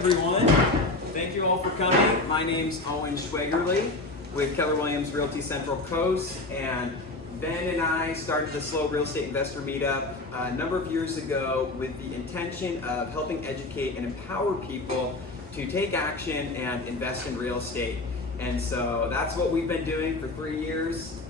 everyone. Thank you all for coming. My name's Owen Schwaegerle with Keller Williams Realty Central Coast, and Ben and I started the SLO Real Estate Investor Meetup a number of years ago with the intention of helping educate and empower people to take action and invest in real estate. And so that's what we've been doing for 3 years,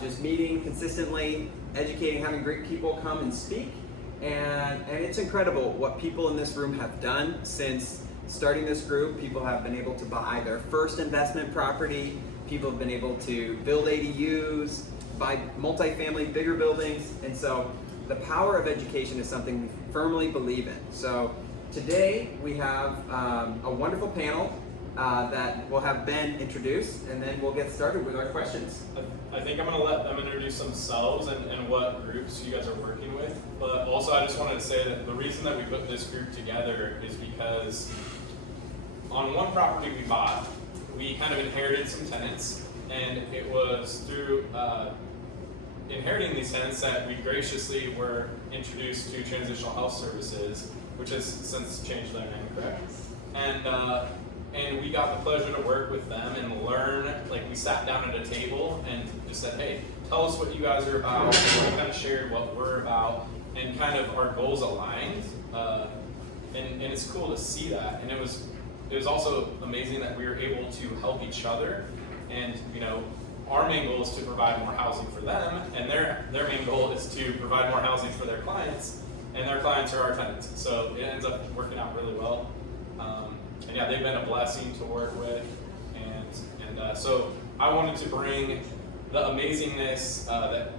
just meeting consistently, educating, having great people come and speak. And it's incredible what people in this room have done since starting this group. People have been able to buy their first investment property. People have been able to build ADUs, buy multifamily, bigger buildings. And so the power of education is something we firmly believe in. So today we have a wonderful panel that will have Ben introduce, and then we'll get started with our questions. I think I'm going to let them introduce themselves and what groups you guys are working with. But also I just wanted to say that the reason that we put this group together is because on one property we bought, we kind of inherited some tenants, and it was through inheriting these tenants that we graciously were introduced to Transitional Health Services, which has since changed their name, correct? And we got the pleasure to work with them and learn. Like, we sat down at a table and just said, hey, tell us what you guys are about. And we kind of shared what we're about, and kind of our goals aligned. And it's cool to see that. And it was also amazing that we were able to help each other. And you know, our main goal is to provide more housing for them, and their main goal is to provide more housing for their clients, and their clients are our tenants. So it ends up working out really well. And yeah, they've been a blessing to work with, and so I wanted to bring the amazingness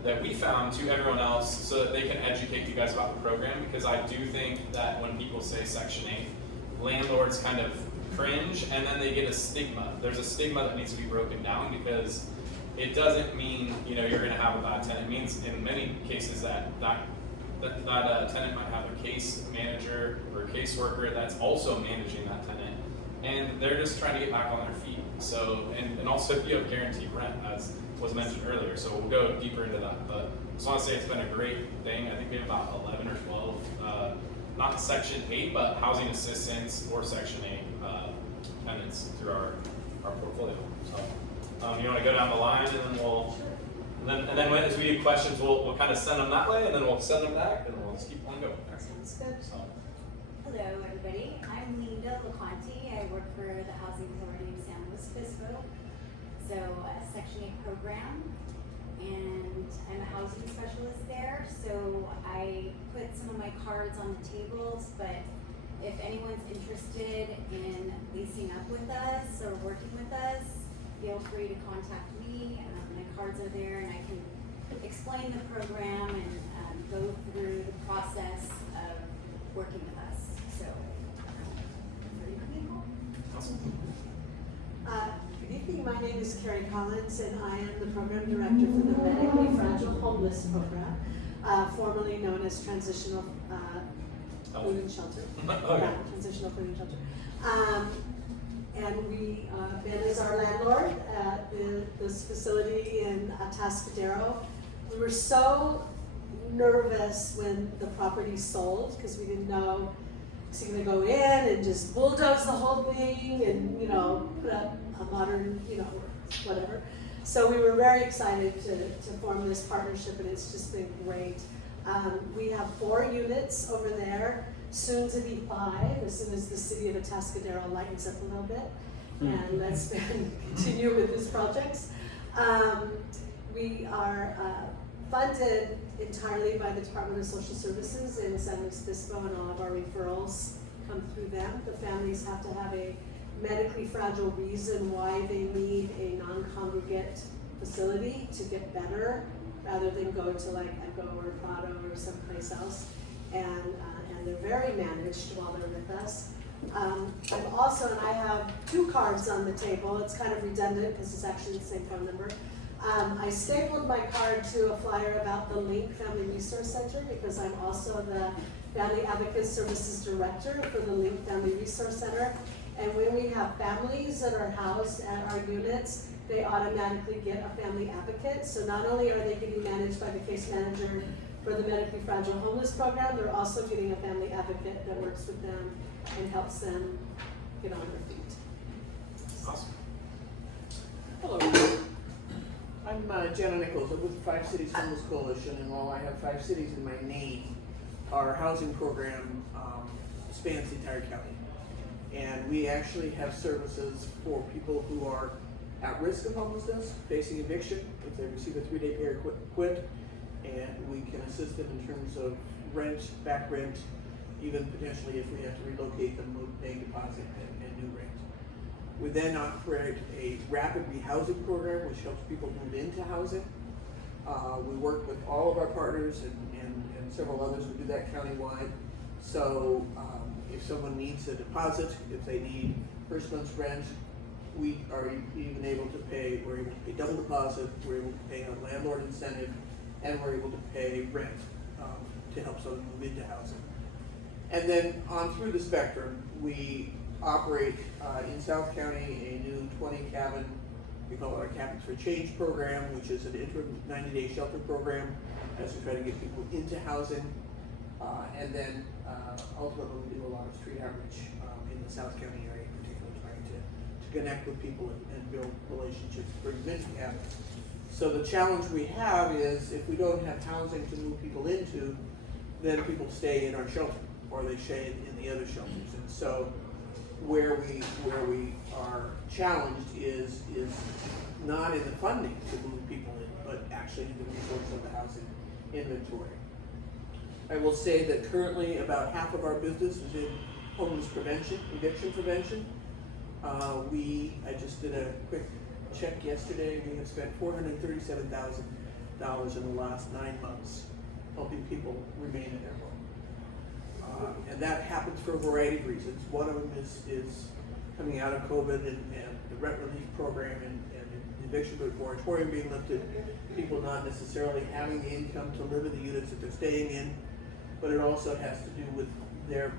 that we found to everyone else so that they can educate you guys about the program, because I do think that when people say Section 8, landlords kind of cringe, and then they get a stigma. There's a stigma that needs to be broken down, because it doesn't mean, you know, you're going to have a bad tenant. It means in many cases that tenant might have a case manager or a caseworker that's also managing that tenant, and they're just trying to get back on their feet. So, and also you have guaranteed rent, as was mentioned earlier, so we'll go deeper into that. But I just want to say it's been a great thing. I think we have about 11 or 12, not Section 8, but housing assistance or Section 8 tenants through our portfolio. So you want to go down the line, and then we'll, and then as we get questions, we'll kind of send them that way, and then we'll send them back, and we'll just keep on going. Sounds good. So. Hello, everybody. I'm SLO County. I work for the Housing Authority of San Luis Obispo. So a Section 8 program, and I'm a housing specialist there. So I put some of my cards on the tables, but if anyone's interested in leasing up with us or working with us, feel free to contact me. My cards are there, and I can explain the program and go through the process of working with us. So, good evening. My name is Carrie Collins, and I am the program director for the Medically Fragile Homeless Program, formerly known as Transitional Food and Shelter. Transitional Food and Shelter. And we, Ben is our landlord at this facility in Atascadero. We were so nervous when the property sold, because we didn't know, is he going to go in and just bulldoze the whole thing and, you know, put up a modern, you know, whatever. So we were very excited to form this partnership, and it's just been great. We have 4 units over there, soon to be 5, as soon as the city of Atascadero lightens up a little bit. And let's continue with these projects. We are funded entirely by the Department of Social Services in San Luis Obispo, and all of our referrals come through them. The families have to have a medically fragile reason why they need a non-congregate facility to get better, rather than go to like Echo or Prado or someplace else. And they're very managed while they're with us. I have 2 cards on the table. It's kind of redundant because it's actually the same phone number. I stapled my card to a flyer about the Link Family Resource Center, because I'm also the Family Advocate Services Director for the Link Family Resource Center. And when we have families that are housed at our units, they automatically get a family advocate. So not only are they getting managed by the case manager For the medically fragile homeless program, they're also getting a family advocate that works with them and helps them get on their feet. Awesome. Hello. I'm Jenna Nichols. I'm with the 5 Cities Homeless Coalition, and while I have 5 cities in my name, our housing program spans the entire county. And we actually have services for people who are at risk of homelessness, facing eviction, if they receive a 3-day pay or quit, and we can assist them in terms of rent, back rent, even potentially if we have to relocate them, paying deposit and new rent. We then operate a rapid rehousing program, which helps people move into housing. We work with all of our partners and several others. We do that countywide. So if someone needs a deposit, if they need first month's rent, we are even able to pay, we're able to pay double deposit, we're able to pay a landlord incentive, and we're able to pay rent to help someone move into housing. And then on through the spectrum, we operate in South County a new 20-cabin, we call it our Cabins for Change program, which is an interim 90-day shelter program as we try to get people into housing. And then ultimately we do a lot of street outreach in the South County area, in particular, trying to connect with people and build relationships, bring them into cabins. So the challenge we have is if we don't have housing to move people into, then people stay in our shelter or they stay in the other shelters. And so where we are challenged is not in the funding to move people in, but actually in the resource of the housing inventory. I will say that currently about half of our business is in homeless prevention, eviction prevention. I just did a quick check yesterday. We have spent $437,000 in the last 9 months helping people remain in their home. And that happens for a variety of reasons. One of them is coming out of COVID and the rent relief program and the eviction moratorium being lifted, people not necessarily having the income to live in the units that they're staying in, but it also has to do with their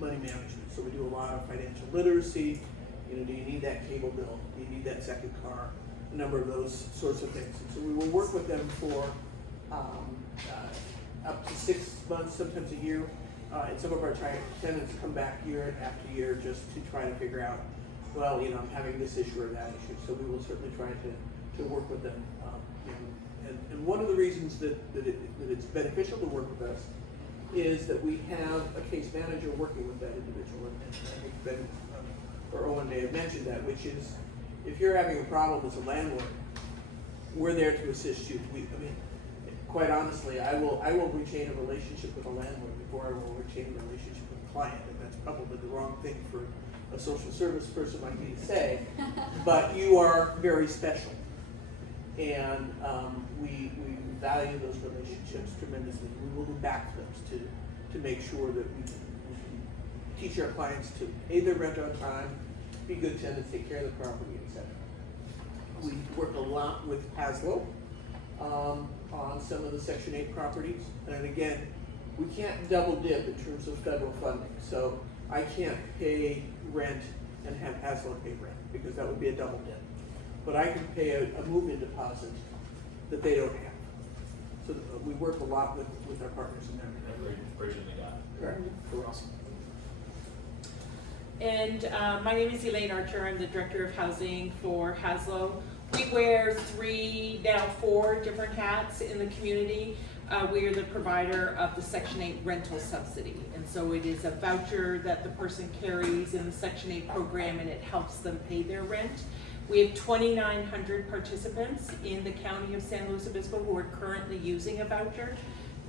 money management. So we do a lot of financial literacy. You know, do you need that cable bill? Do you need that second car? A number of those sorts of things. And so we will work with them for up to 6 months, sometimes a year. And some of our tenants come back year after year just to try to figure out, well, you know, I'm having this issue or that issue. So we will certainly try to work with them. And one of the reasons that it's beneficial to work with us is that we have a case manager working with that individual. And I think Ben or Owen may have mentioned that, which is if you're having a problem as a landlord, we're there to assist you. Quite honestly, I will retain a relationship with a landlord before I will retain a relationship with a client, and that's probably the wrong thing for a social service person like me to say, but you are very special, and we value those relationships tremendously. We will do backflips to make sure that we can teach our clients to pay their rent on time, be good tenants, take care of the property, etc. We work a lot with HASLO on some of the Section 8 properties, and again, we can't double dip in terms of federal funding. So I can't pay rent and have HASLO pay rent because that would be a double dip. But I can pay a move-in deposit that they don't have. So we work a lot with our partners in that. Every version they got. Correct. Awesome. And my name is Elaine Archer. I'm the Director of Housing for HASLO. We wear 3, now 4 different hats in the community. We are the provider of the Section 8 rental subsidy. And so it is a voucher that the person carries in the Section 8 program, and it helps them pay their rent. We have 2,900 participants in the county of San Luis Obispo who are currently using a voucher.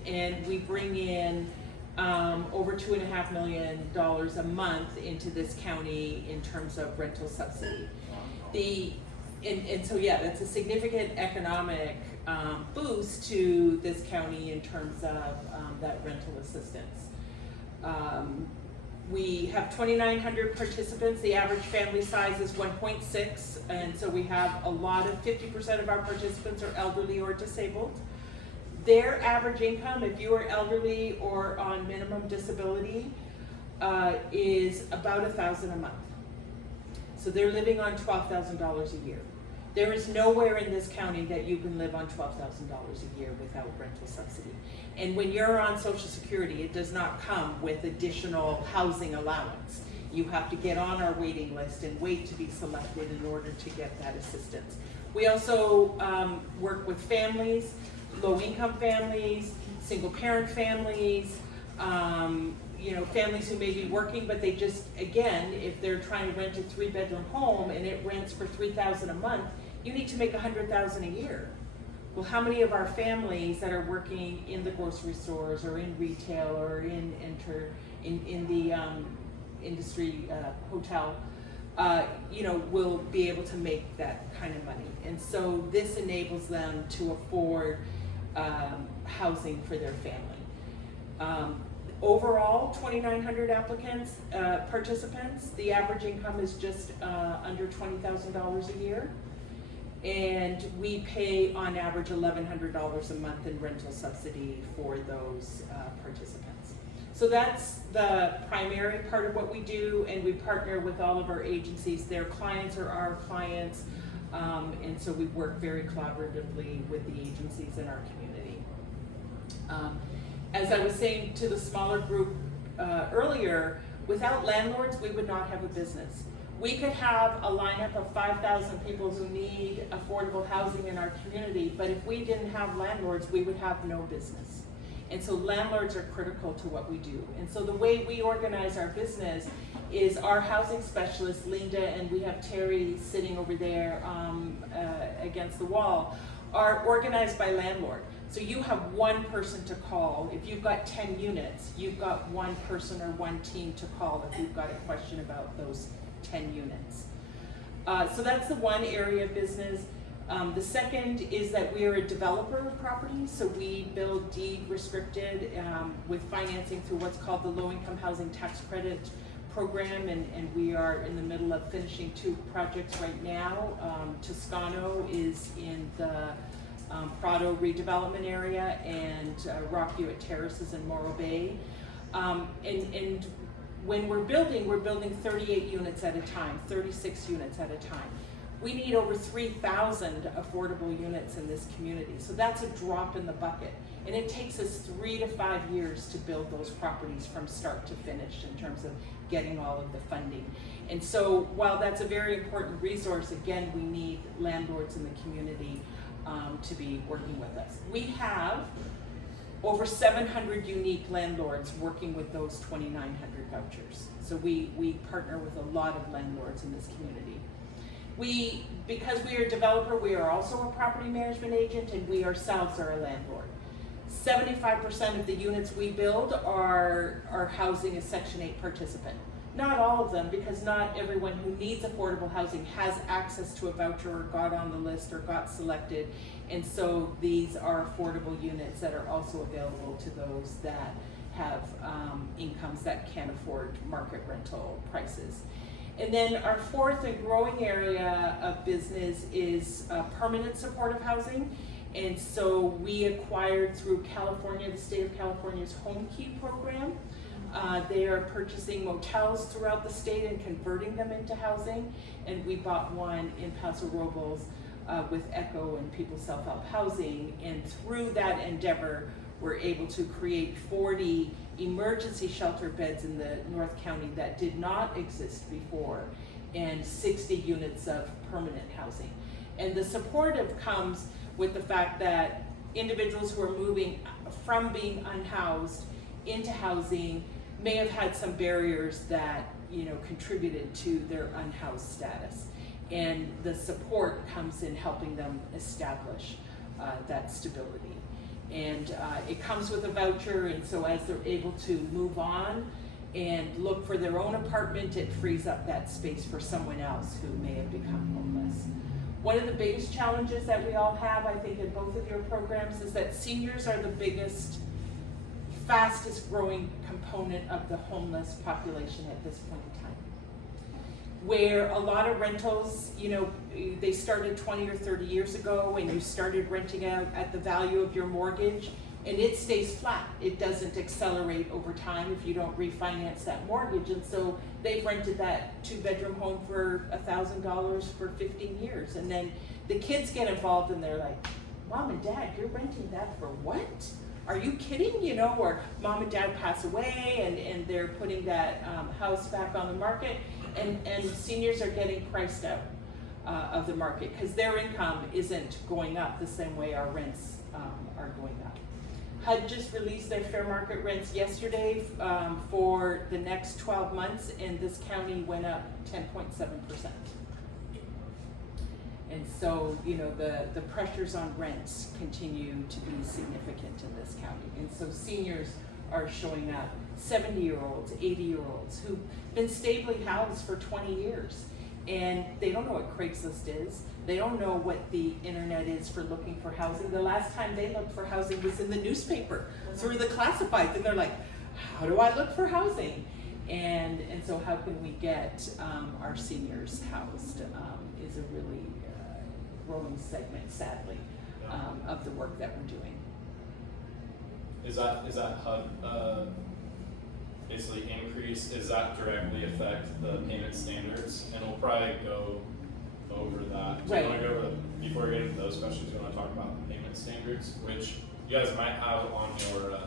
And we bring in over $2.5 million a month into this county in terms of rental subsidy. And so yeah, that's a significant economic boost to this county in terms of that rental assistance. We have 2,900 participants. The average family size is 1.6, and so we have a lot of 50% of our participants are elderly or disabled. Their average income, if you are elderly or on minimum disability, is about $1,000 a month. So they're living on $12,000 a year. There is nowhere in this county that you can live on $12,000 a year without rental subsidy. And when you're on Social Security, it does not come with additional housing allowance. You have to get on our waiting list and wait to be selected in order to get that assistance. We also work with families, low-income families, single-parent families, families who may be working, but they just, again, if they're trying to rent a 3-bedroom home and it rents for $3,000 a month, you need to make $100,000 a year. Well, how many of our families that are working in the grocery stores or in retail or in the industry, hotel, will be able to make that kind of money? And so this enables them to afford housing for their family. Overall, 2,900 participants. The average income is just under $20,000 a year. And we pay on average $1,100 a month in rental subsidy for those participants. So that's the primary part of what we do, and we partner with all of our agencies. Their clients are our clients, and so we work very collaboratively with the agencies in our community. As I was saying to the smaller group earlier, without landlords, we would not have a business. We could have a lineup of 5,000 people who need affordable housing in our community, but if we didn't have landlords, we would have no business. And so landlords are critical to what we do. And so the way we organize our business is our housing specialist, Linda, and we have Terry sitting over there against the wall, are organized by landlord. So you have one person to call. If you've got 10 units, you've got one person or one team to call if you've got a question about those 10 units. So that's the one area of business. The second is that we are a developer of properties, so we build deed restricted with financing through what's called the Low-Income Housing Tax Credit Program, and we are in the middle of finishing 2 projects right now. Toscano is in the Prado redevelopment area, and Rockview Terraces in Morro Bay. And when we're building 38 units at a time, 36 units at a time. We need over 3,000 affordable units in this community. So that's a drop in the bucket. And it takes us 3 to 5 years to build those properties from start to finish in terms of getting all of the funding. And so while that's a very important resource, again, we need landlords in the community to be working with us. We have over 700 unique landlords working with those 2,900 vouchers. So we partner with a lot of landlords in this community. Because we are a developer, we are also a property management agent, and we ourselves are a landlord. 75% of the units we build are housing a Section 8 participant. Not all of them, because not everyone who needs affordable housing has access to a voucher or got on the list or got selected. And so these are affordable units that are also available to those that have incomes that can't afford market rental prices. And then our fourth and growing area of business is permanent supportive housing. And so we acquired through California, the state of California's Home Key program. They are purchasing motels throughout the state and converting them into housing. And we bought one in Paso Robles with Echo and People's Self-Help Housing. And through that endeavor, we're able to create 40 emergency shelter beds in the North County that did not exist before, and 60 units of permanent housing. And the supportive comes with the fact that individuals who are moving from being unhoused into housing may have had some barriers that contributed to their unhoused status. And the support comes in helping them establish that stability. And it comes with a voucher, and so as they're able to move on and look for their own apartment, it frees up that space for someone else who may have become homeless. One of the biggest challenges that we all have, I think, in both of your programs is that seniors are the biggest, fastest growing component of the homeless population at this point in time. Where a lot of rentals, they started 20 or 30 years ago, and you started renting out at the value of your mortgage, and it stays flat. It doesn't accelerate over time if you don't refinance that mortgage. And so they've rented that 2-bedroom home for $1,000 for 15 years. And then the kids get involved and they're like, Mom and Dad, you're renting that for what? Are you kidding? You know, or Mom and Dad pass away and they're putting that house back on the market, and seniors are getting priced out of the market because their income isn't going up the same way our rents are going up. HUD just released their fair market rents yesterday for the next 12 months, and this county went up 10.7%. And so, you know, the pressures on rents continue to be significant in this county. And so seniors are showing up, 70-year-olds, 80-year-olds who've been stably housed for 20 years. And they don't know what Craigslist is. They don't know what the internet is for looking for housing. The last time they looked for housing was in the newspaper, through the classifieds. And they're like, how do I look for housing? And so how can we get our seniors housed is a really growing segment, sadly, of the work that we're doing. Is that HUD basically increase? Does that directly affect the payment standards? And we'll probably go over that. Do you want to go over before we get into those questions? You want to talk about the payment standards, which you guys might have on your.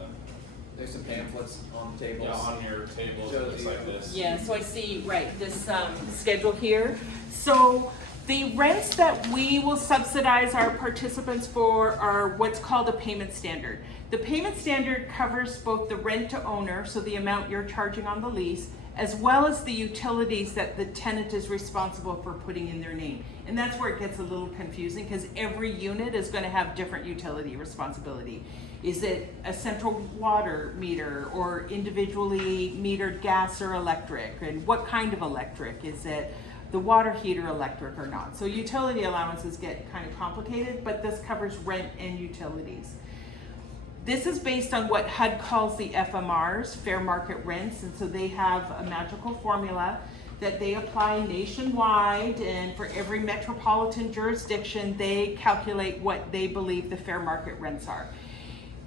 There's some pamphlets on the tables. Yeah, on your tables, just like this. Yeah, so I see, this schedule here. So the rents that we will subsidize our participants for are what's called a payment standard. The payment standard covers both the rent to owner, so the amount you're charging on the lease, as well as the utilities that the tenant is responsible for putting in their name. And that's where it gets a little confusing, because every unit is going to have different utility responsibility. Is it a central water meter or individually metered gas or electric? And what kind of electric? Is it the water heater electric or not? So utility allowances get kind of complicated, but this covers rent and utilities. This is based on what HUD calls the FMRs, fair market rents, and so they have a magical formula that they apply nationwide, and for every metropolitan jurisdiction, they calculate what they believe the fair market rents are.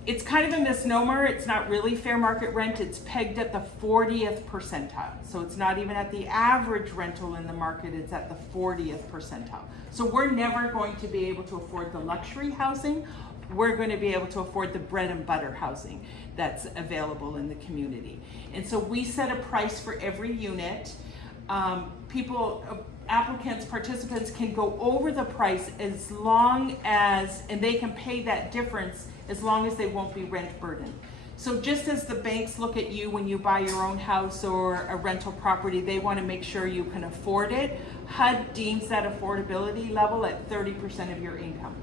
It's kind of a misnomer. It's not really fair market rent. It's pegged at the 40th percentile. So it's not even at the average rental in the market. It's at the 40th percentile. So we're never going to be able to afford the luxury housing. We're going to be able to afford the bread and butter housing that's available in the community. And so we set a price for every unit. Applicants, participants can go over the price as long as, and they can pay that difference as long as they won't be rent burdened. So just as the banks look at you when you buy your own house or a rental property, they want to make sure you can afford it. HUD deems that affordability level at 30% of your income.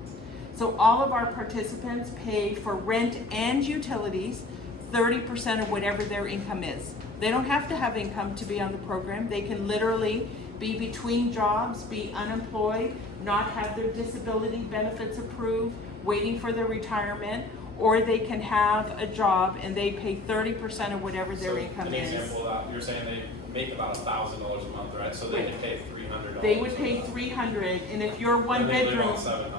So all of our participants pay for rent and utilities 30% of whatever their income is. They don't have to have income to be on the program. They can literally be between jobs, be unemployed, not have their disability benefits approved, waiting for their retirement, or they can have a job and they pay 30% of whatever their income is. An example of that, you're saying they make about $1,000 a month, right? So they can pay $300. They would pay $300, and if you're one bedroom $700.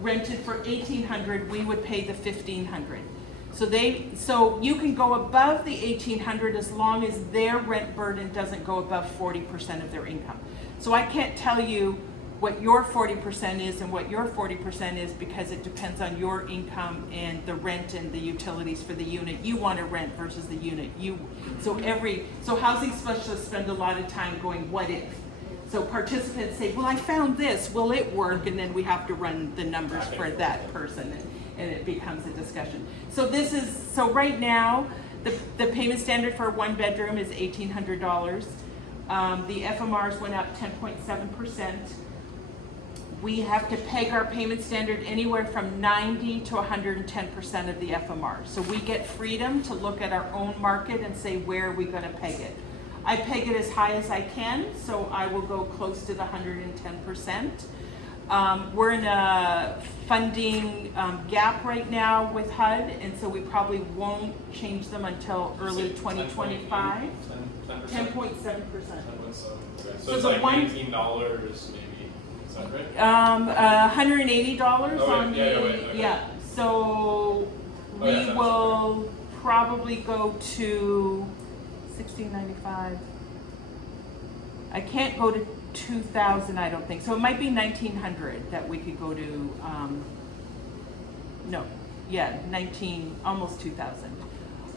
rented for $1,800, we would pay the $1,500. So you can go above the $1,800 as long as their rent burden doesn't go above 40% of their income. So I can't tell you what your 40% is and what your 40% is, because it depends on your income and the rent and the utilities for the unit you want to rent versus the unit so housing specialists spend a lot of time going, what if? So participants say, well, I found this, will it work? And then we have to run the numbers for that person, and it becomes a discussion. So right now, the payment standard for a one bedroom is $1,800. The FMRs went up 10.7%. We have to peg our payment standard anywhere from 90 to 110% of the FMR. So we get freedom to look at our own market and say, where are we going to peg it? I peg it as high as I can, so I will go close to the 110%. We're in a funding gap right now with HUD, and so we probably won't change them until early 2025. 10.7%. So it's like $19 maybe. Is that right? $180 on the. Okay. Yeah. So Oh, yeah, we that's will probably go to $16.95. I can't go to 2,000, I don't think. So it might be 1,900 that we could go to. No, yeah, 19, almost 2,000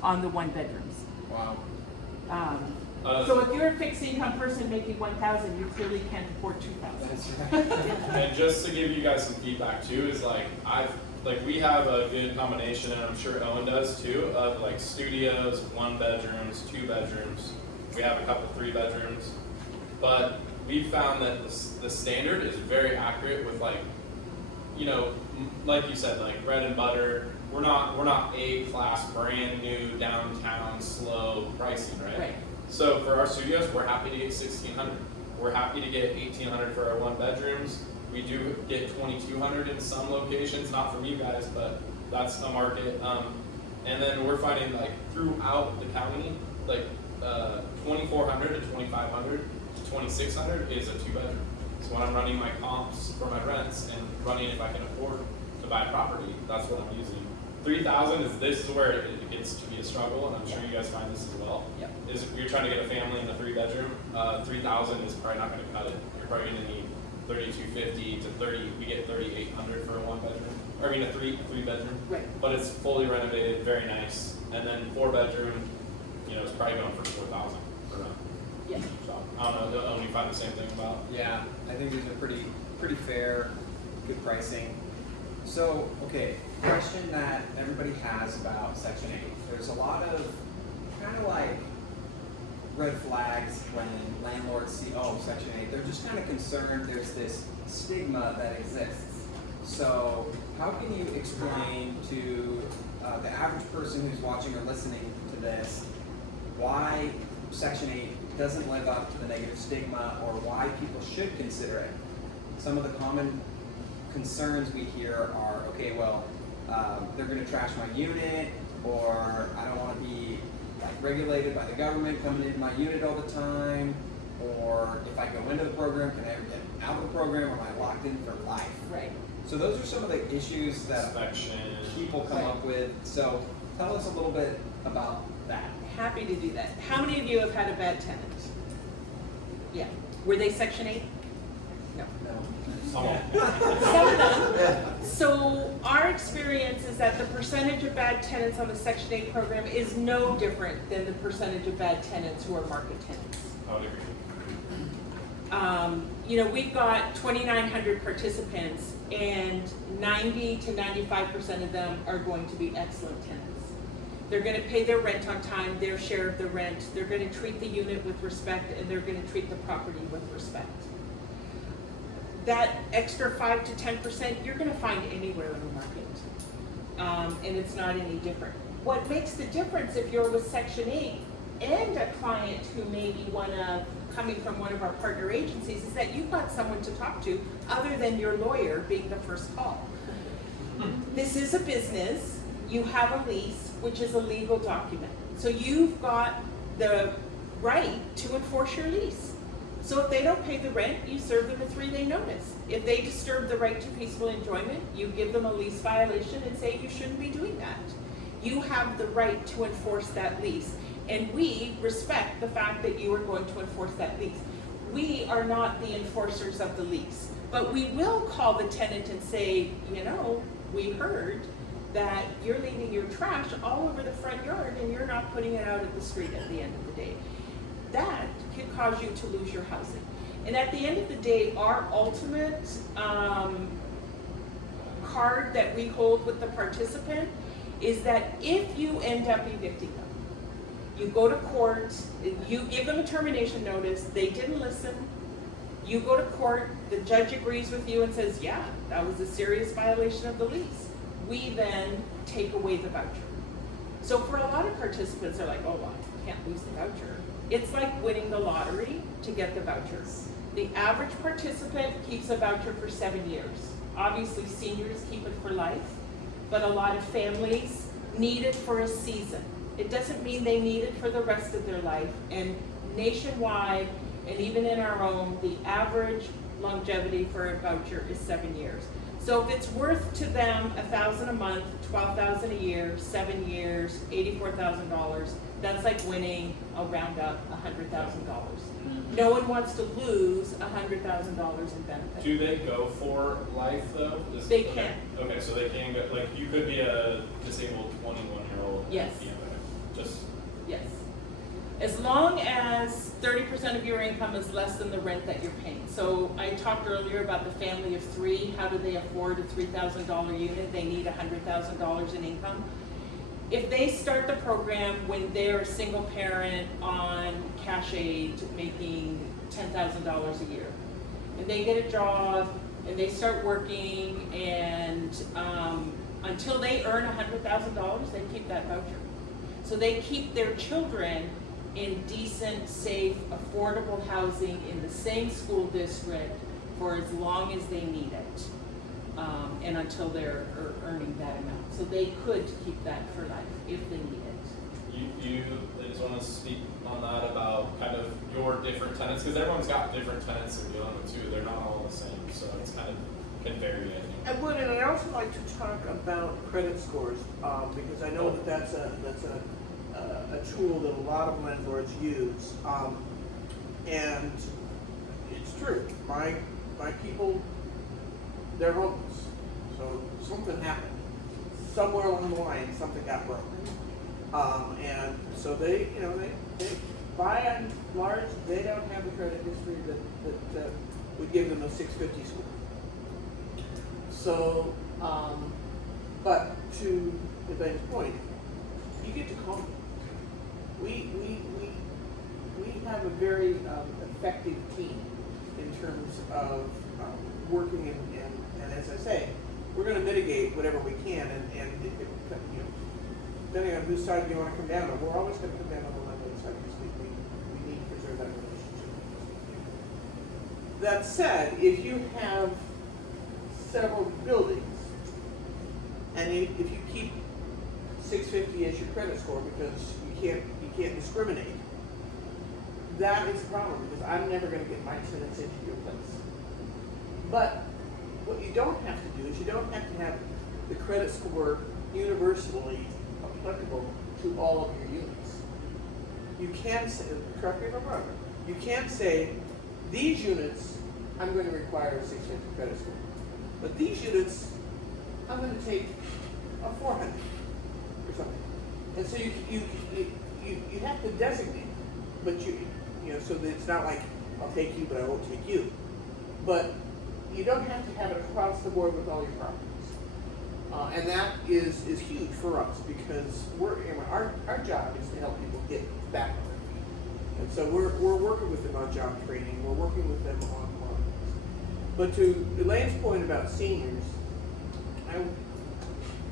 on the one bedrooms. Wow. So if you're a fixed income person making 1,000, you clearly can't afford 2,000. That's right. And just to give you guys some feedback too, is like we have a good combination, and I'm sure Owen does too, of like studios, 1 bedrooms, 2 bedrooms. We have a couple 3 bedrooms, but we found that the standard is very accurate with like, you know, like you said, like bread and butter. We're not A-class, brand new downtown slow pricing, right? Right. So for our studios, we're happy to get 1,600. We're happy to get 1,800 for our 1 bedrooms. We do get 2,200 in some locations, not from you guys, but that's the market. And then we're finding like throughout the county, like 2,400 to 2,500 to 2,600 is a 2-bedroom. So when I'm running my comps for my rents and running if I can afford to buy property, that's what I'm using. 3,000 this is where it gets to be a struggle, and I'm sure you guys find this as well. Yep. Is if you're trying to get a family in a 3-bedroom, 3,000 is probably not going to cut it. You're probably going to need 3,250 to 30. We get 3,800 for a 1-bedroom, or I mean a 3-bedroom. Right. But it's fully renovated, very nice. And then 4-bedroom, you know, it's probably going for 4,000 per month. Yeah. So I don't know. Don't you find the same thing about? Yeah, I think these are pretty fair, good pricing. So, okay, question that everybody has about Section 8. There's a lot of kind of like red flags when landlords see, oh, Section 8. They're just kind of concerned there's this stigma that exists. So how can you explain to the average person who's watching or listening to this why Section 8 doesn't live up to the negative stigma, or why people should consider it? Some of the common concerns we hear are, okay, well, they're going to trash my unit, or I don't want to be like regulated by the government coming into my unit all the time, or if I go into the program, can I ever get out of the program, or am I locked in for life? Right. So those are some of the issues that Inspection. people come up with. So tell us a little bit about that. Happy to do that. How many of you have had a bad tenant? Yeah. Were they Section 8? No. Some of them. So our experience is that the percentage of bad tenants on the Section 8 program is no different than the percentage of bad tenants who are market tenants. I would agree. You know, we've got 2,900 participants, and 90 to 95% of them are going to be excellent tenants. They're going to pay their rent on time, their share of the rent. They're going to treat the unit with respect, and they're going to treat the property with respect. That extra 5 to 10% you're going to find anywhere in the market, and it's not any different. What makes the difference if you're with Section 8 and a client who may be coming from one of our partner agencies is that you've got someone to talk to other than your lawyer being the first call. This is a business. You have a lease, which is a legal document. So you've got the right to enforce your lease. So if they don't pay the rent, you serve them a 3-day notice. If they disturb the right to peaceful enjoyment, you give them a lease violation and say you shouldn't be doing that. You have the right to enforce that lease. And we respect the fact that you are going to enforce that lease. We are not the enforcers of the lease, but we will call the tenant and say, you know, we heard that you're leaving your trash all over the front yard and you're not putting it out at the street at the end of the day. That could cause you to lose your housing. And at the end of the day, our ultimate card that we hold with the participant is that if you end up evicting them, you go to court, you give them a termination notice, they didn't listen, you go to court, the judge agrees with you and says, yeah, that was a serious violation of the lease. We then take away the voucher. So for a lot of participants, they're like, oh, well, I can't lose the voucher. It's like winning the lottery to get the voucher. The average participant keeps a voucher for 7 years. Obviously, seniors keep it for life, but a lot of families need it for a season. It doesn't mean they need it for the rest of their life. And nationwide, And even in our own, the average longevity for a voucher is 7 years. So if it's worth to them $1,000 a month, $12,000 a year, 7 years, $84,000, that's like winning, I'll round up, $100,000. No one wants to lose $100,000 in benefits. Do they go for life though? They can. Okay, so they can go, like, you could be a disabled 21-year-old. Yes. Just, Yes. As long as 30% of your income is less than the rent that you're paying. So I talked earlier about the family of 3. How do they afford a $3,000 unit? They need $100,000 in income. If they start the program when they're a single parent on cash aid making $10,000 a year, and they get a job and they start working, and until they earn $100,000, they keep that voucher. So they keep their children in decent, safe, affordable housing in the same school district for as long as they need it, and until they're earning that amount. So they could keep that for life if they need it. I just want to speak on that about kind of your different tenants, because everyone's got different tenants they're dealing with too. They're not all the same, so it's kind of can vary. I think. I would, and I also like to talk about credit scores, because I know that that's a tool that a lot of landlords use, and it's true. My people, they're homeless, so something happened. Somewhere along the line, something got broken, and so they by and large, they don't have the credit history that would give them a 650 score. So, but to Elaine's point, you get to call me. We have a very effective team in terms of working and as I say, we're going to mitigate whatever we can, and if it, depending on whose side you want to come down on, we're always going to come down on the landlord side because we need to preserve that relationship. That said, if you have several buildings, and if you keep 650 as your credit score because you can't discriminate, that is a problem because I'm never going to get my tenants into your place. But what you don't have to do is you don't have to have the credit score universally applicable to all of your units. You can say, correct me if I'm wrong, you can say, these units, I'm going to require a 650 credit score. But these units, I'm going to take a 400 or something. And so you have to designate, but you know, so that it's not like, I'll take you, but I won't take you. But you don't have to have it across the board with all your properties. And that is huge for us because our job is to help people get back on their feet. And so we're working with them on job training, we're working with them on But to Elaine's point about seniors,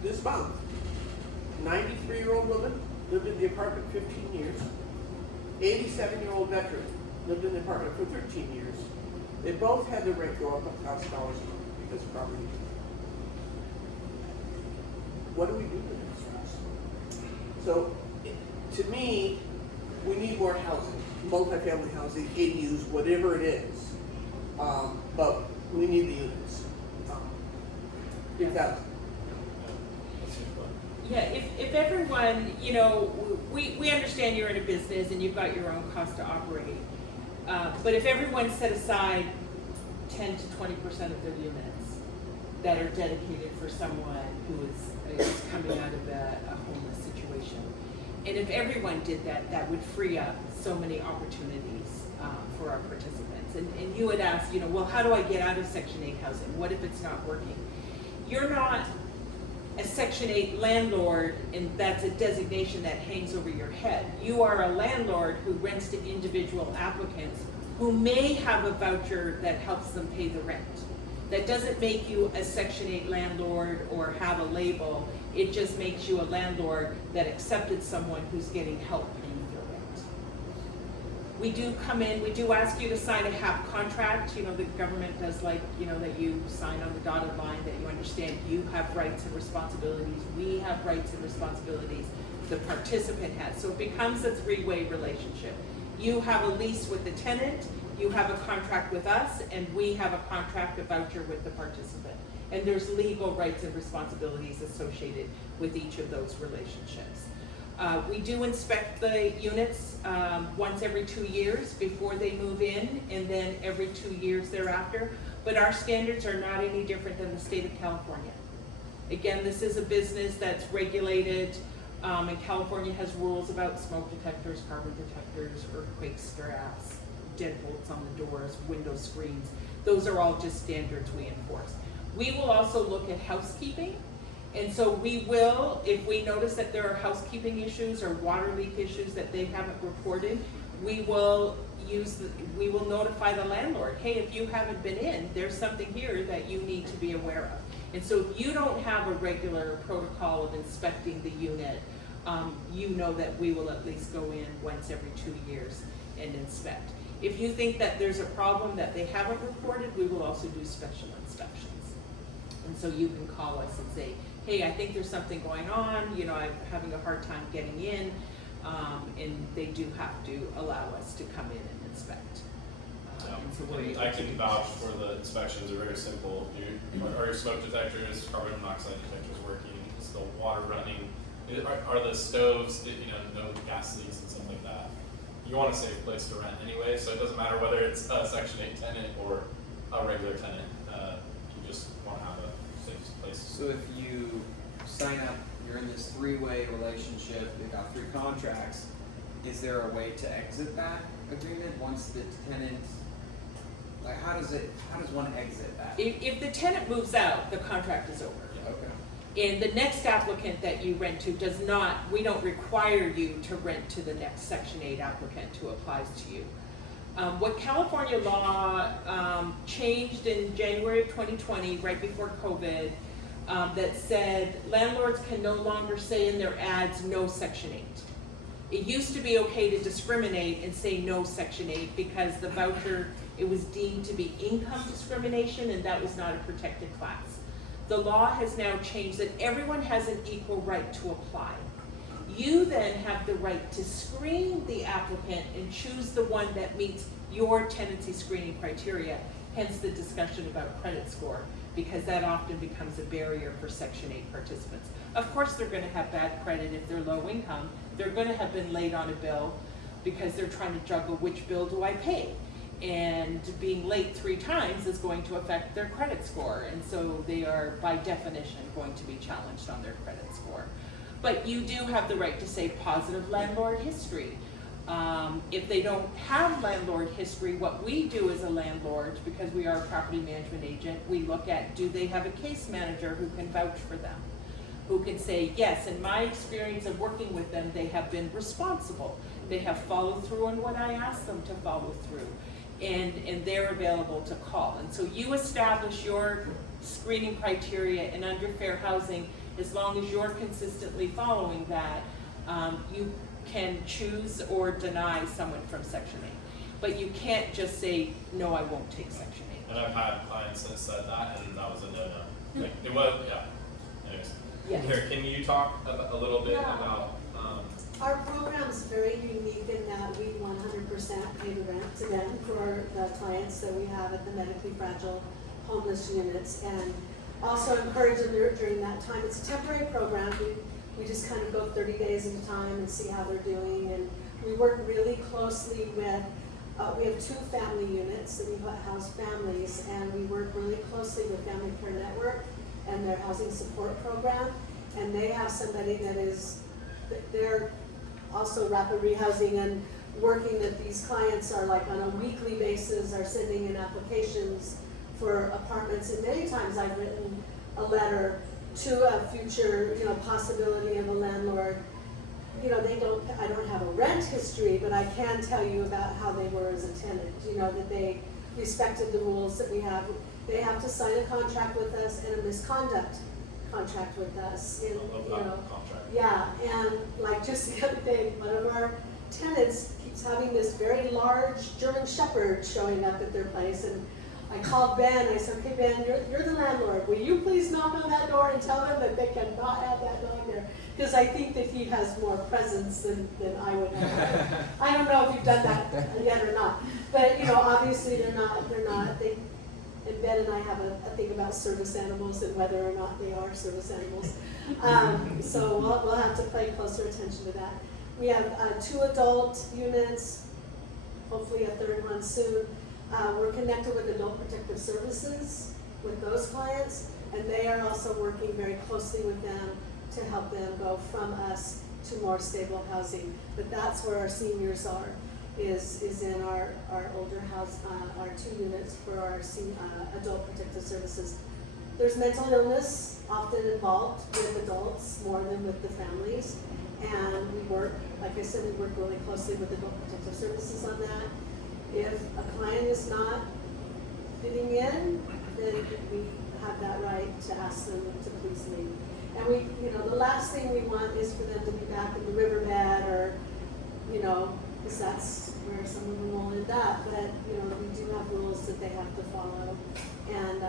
this month, 93-year-old woman lived in the apartment 15 years, 87-year-old veteran lived in the apartment for 13 years. They both had their rent go up $1,000 a month because of property. What do we do with these folks? So, to me, we need more housing, multifamily housing, ADUs, whatever it is. But we need the units. 3,000. Yeah, if everyone, you know, we understand you're in a business and you've got your own cost to operate. But if everyone set aside 10 to 20% of their units that are dedicated for someone who is coming out of a homeless situation, and if everyone did that, that would free up so many opportunities for our participants. And you would ask, you know, well, how do I get out of Section 8 housing? What if it's not working? You're not a Section 8 landlord, and that's a designation that hangs over your head. You are a landlord who rents to individual applicants who may have a voucher that helps them pay the rent. That doesn't make you a Section 8 landlord or have a label. It just makes you a landlord that accepted someone who's getting help paying their rent. We do come in, we do ask you to sign a HAP contract. You know, the government does like, you know, that you sign on the dotted line, that you understand you have rights and responsibilities, we have rights and responsibilities, the participant has. So it becomes a three-way relationship. You have a lease with the tenant, you have a contract with us, and we have a contract, a voucher with the participant. And there's legal rights and responsibilities associated with each of those relationships. We do inspect the units once every 2 years before they move in, and then every 2 years thereafter. But our standards are not any different than the state of California. Again, this is a business that's regulated, and California has rules about smoke detectors, carbon detectors, earthquake straps, deadbolts on the doors, window screens. Those are all just standards we enforce. We will also look at housekeeping. And so we will, if we notice that there are housekeeping issues or water leak issues that they haven't reported, we will notify the landlord, hey, if you haven't been in, there's something here that you need to be aware of. And so if you don't have a regular protocol of inspecting the unit, you know that we will at least go in once every 2 years and inspect. If you think that there's a problem that they haven't reported, we will also do special inspections. And so you can call us and say, hey, I think there's something going on, you know, I'm having a hard time getting in, and they do have to allow us to come in and inspect. And so we're able I to can do vouch that. for the inspections are very simple. Are your smoke detectors, carbon monoxide detectors working? Is the water running? Are the stoves, no gas leaks and stuff like that? You want a safe place to rent anyway, so it doesn't matter whether it's a Section 8 tenant or a regular tenant. You just want to have a safe place. So if you sign up, you're in this three-way relationship, you've got 3 contracts, is there a way to exit that agreement once the tenant, like how does one exit that? If the tenant moves out, the contract is over. Okay. And the next applicant that you rent to does not, we don't require you to rent to the next Section 8 applicant who applies to you. What California law changed in January of 2020, right before COVID, that said landlords can no longer say in their ads, no Section 8. It used to be okay to discriminate and say no Section 8 because the voucher, it was deemed to be income discrimination, and that was not a protected class. The law has now changed that everyone has an equal right to apply. You then have the right to screen the applicant and choose the one that meets your tenancy screening criteria, hence the discussion about credit score, because that often becomes a barrier for Section 8 participants. Of course they're going to have bad credit if they're low income. They're going to have been late on a bill because they're trying to juggle which bill do I pay. And being late 3 times is going to affect their credit score. And so they are, by definition, going to be challenged on their credit score. But you do have the right to say positive landlord history. If they don't have landlord history, what we do as a landlord, because we are a property management agent, we look at, do they have a case manager who can vouch for them? Who can say, yes, in my experience of working with them, they have been responsible. They have followed through on what I asked them to follow through. And they're available to call. And so you establish your screening criteria, and under fair housing, as long as you're consistently following that, you can choose or deny someone from Section 8. But you can't just say, no, I won't take Section 8. And I've had clients that said that, and that was a no-no. Like, it was, yeah. Anyways. Yes. Here, can you talk a little bit about, Our program's very unique in that we 100% pay the rent to them for the clients that we have at the medically fragile homeless units, and also encourage them during that time. It's a temporary program. We just kind of go 30 days at a time and see how they're doing, and we work really closely with, we have 2 family units that we house families, and we work really closely with Family Care Network and their housing support program, and they have somebody that is, they're also rapid rehousing and working that these clients are like on a weekly basis are sending in applications for apartments, and many times I've written a letter to a future, possibility of a landlord. I don't have a rent history, but I can tell you about how they were as a tenant, that they respected the rules that we have. They have to sign a contract with us and a misconduct contract with us. contract? Yeah, and like just the other day, one of our tenants keeps having this very large German Shepherd showing up at their place, and I called Ben, I said, okay, Ben, you're the landlord. Will you please knock on that door and tell them that they cannot have that dog there? Because I think that he has more presence than I would have. I don't know if you've done that yet or not. But, you know, obviously they're not, and Ben and I have a thing about service animals and whether or not they are service animals. So we'll have to pay closer attention to that. We have 2 adult units, hopefully a 3rd one soon. We're connected with Adult Protective Services with those clients, and they are also working very closely with them to help them go from us to more stable housing. But that's where our seniors are, is in our older house, our 2 units for our Adult Protective Services. There's mental illness often involved with adults more than with the families, and we work, like I said, we work really closely with Adult Protective Services on that. If a client is not fitting in, then we have that right to ask them to please leave. And we, you know, the last thing we want is for them to be back in the riverbed or, you know, because that's where some of them will end up. But, you know, we do have rules that they have to follow. And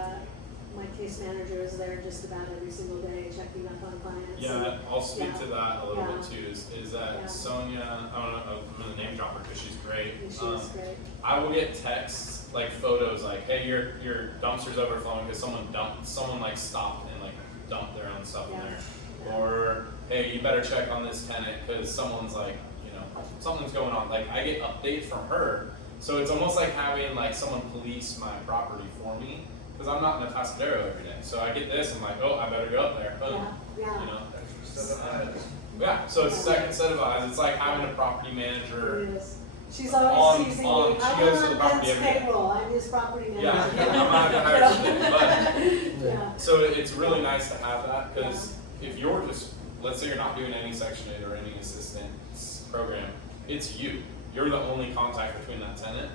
my case manager is there just about every single day checking up on clients. Yeah, I'll speak to that a little Yeah. bit too. Is that Yeah. Sonia? I don't know. I'm gonna name drop her because she's great. And she's great. I will get texts like photos like, hey, your dumpster's overflowing because someone like stopped and like dumped their own stuff in Yeah. there, Yeah. or hey, you better check on this tenant because someone's like, you know, something's going on. Like I get updates from her, so it's almost like having like someone police my property for me. Because I'm not in a Atascadero every day, so I get this, I'm like, oh, I better go up there. Boom. Yeah. You know. Extra set of eyes. Yeah. So it's a second set of eyes. It's like having a property manager. It is. She's always teasing me. she I'm goes to the on property Ben's every day. payroll. I'm his property manager. Yeah. I'm not gonna hire somebody, but Yeah. so it's really nice to have that because if you're just, let's say you're not doing any Section 8 or any assistance program, it's you. You're the only contact between that tenant.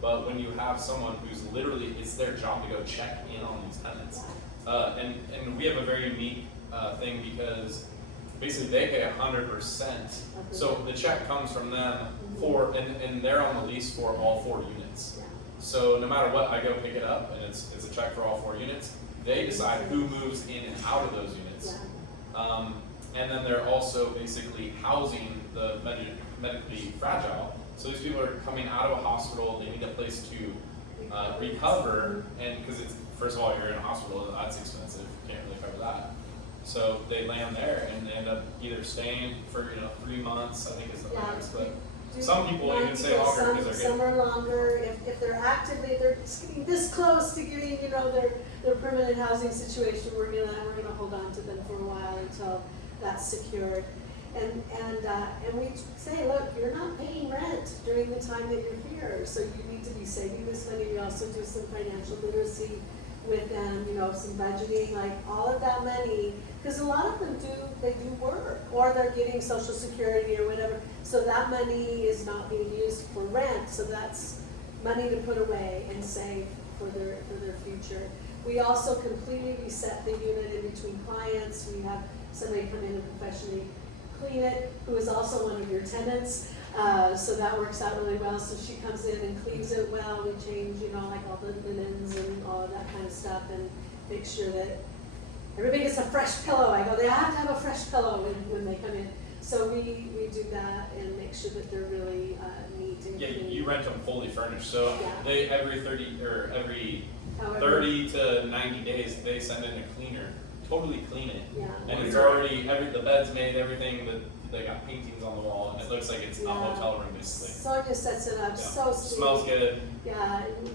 But when you have someone who's literally, it's their job to go check in on these tenants. And we have a very unique thing because basically they pay 100%. So the check comes from them for, and they're on the lease for all 4 units. Yeah. So no matter what, I go pick it up and it's a check for all 4 units. They decide who moves in and out of those units. Yeah. And then they're also basically housing the medically fragile. So these people are coming out of a hospital, they need a place to recover, and because it's, first of all, you're in a hospital, that's expensive, you can't really cover that. So they land there and they end up either staying for 3 months, I think is the max, but some people even stay longer because they're Some are longer, if they're actively, they're just getting this close to getting, their permanent housing situation, we're gonna hold on to them for a while until that's secured. And we say, look, you're not paying rent during the time that you're here, so you need to be saving this money. We also do some financial literacy with them, some budgeting, like all of that money, because a lot of them do work, or they're getting Social Security or whatever. So that money is not being used for rent, so that's money to put away and save for their future. We also completely reset the unit in between clients. We have somebody come in and professionally clean it, who is also one of your tenants. So that works out really well. So she comes in and cleans it well. We change, like all the linens and all of that kind of stuff, and make sure that everybody gets a fresh pillow. I go, they have to have a fresh pillow when they come in. So we do that and make sure that they're really neat and Yeah, clean. you rent them fully furnished. So Yeah. they every 30 to 90 days they send in a cleaner, totally clean it. Yeah. And it's already the bed's made, everything, they got paintings on the wall, and it looks like it's a hotel room basically. Sonia sets it up Yeah. so sweet. Smells good. Yeah, and,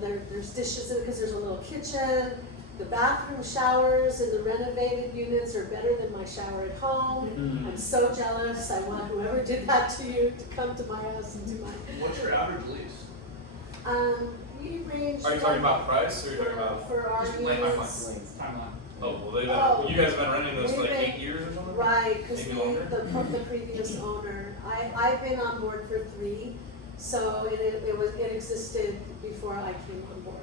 there's dishes in it because there's a little kitchen. The bathroom showers in the renovated units are better than my shower at home. Mm-hmm. I'm so jealous. I want whoever did that to you to come to my house and do mine. What's your average lease? We range. Are you talking about price, or are you talking about? for our Just units? timeline. Oh, well, Oh. you guys have been renting those for like We've been- 8 years or something? Right, because Maybe longer? the previous owner, I've been on board for 3, so it existed before I came on board.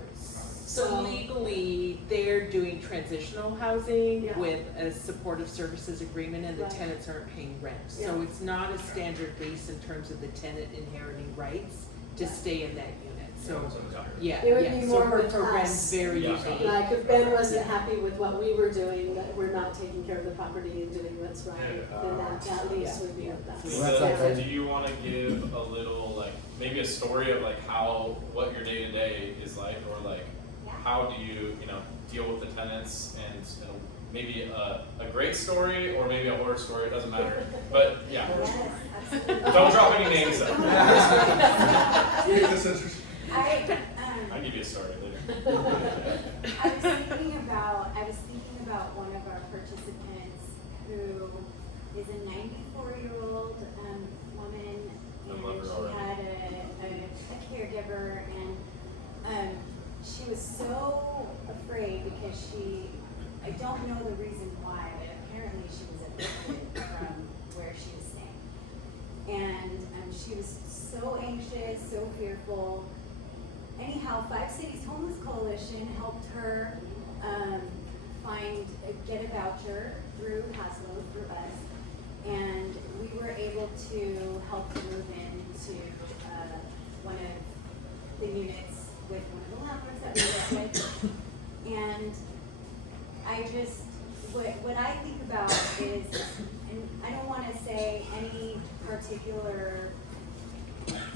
So legally, they're doing transitional housing Yeah. with a supportive services agreement, and the Right. tenants aren't paying rent. So Yeah. it's not a standard lease in terms of the tenant inheriting rights to Yeah. stay in that unit. So, So it's out here. yeah, It would yeah, be so more her with program's us. very Yeah. unique. Like if Ben wasn't happy with what we were doing, that we're not taking care of the property and doing what's right, then that lease would be with us. Well, that's So, okay. do you want to give a little, like, maybe a story of like how, what your day to day is like, or like, Yeah. how do you, deal with the tenants, and maybe a great story or maybe a horror story, it doesn't matter. But yeah, Yes, absolutely. don't drop any names though. Keep this interesting. I'll give you a story later. I was thinking about one of our participants who is a 94-year-old woman, I and love her she already. had a caregiver, and she was so afraid because I don't know the reason why, but apparently she was evicted from where she was staying. And she was so anxious, so fearful. Anyhow, 5 Cities Homeless Coalition helped her get a voucher through HASLO, through us, and we were able to help her move into one of the units with one of the landlords that we work with. And I just, what I think about is, and I don't want to say any particular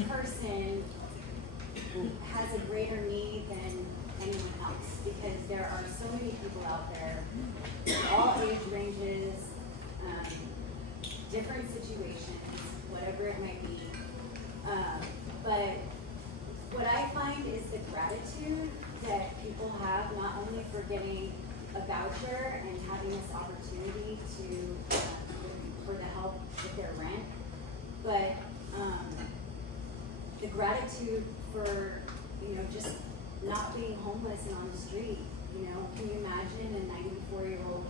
person has a greater need than anyone else, because there are so many people out there, all age ranges, different situations, whatever it might be. But what I find is the gratitude that people have, not only for getting a voucher and having this opportunity to for the help with their rent, but the gratitude for just not being homeless and on the street. Can you imagine a 94-year-old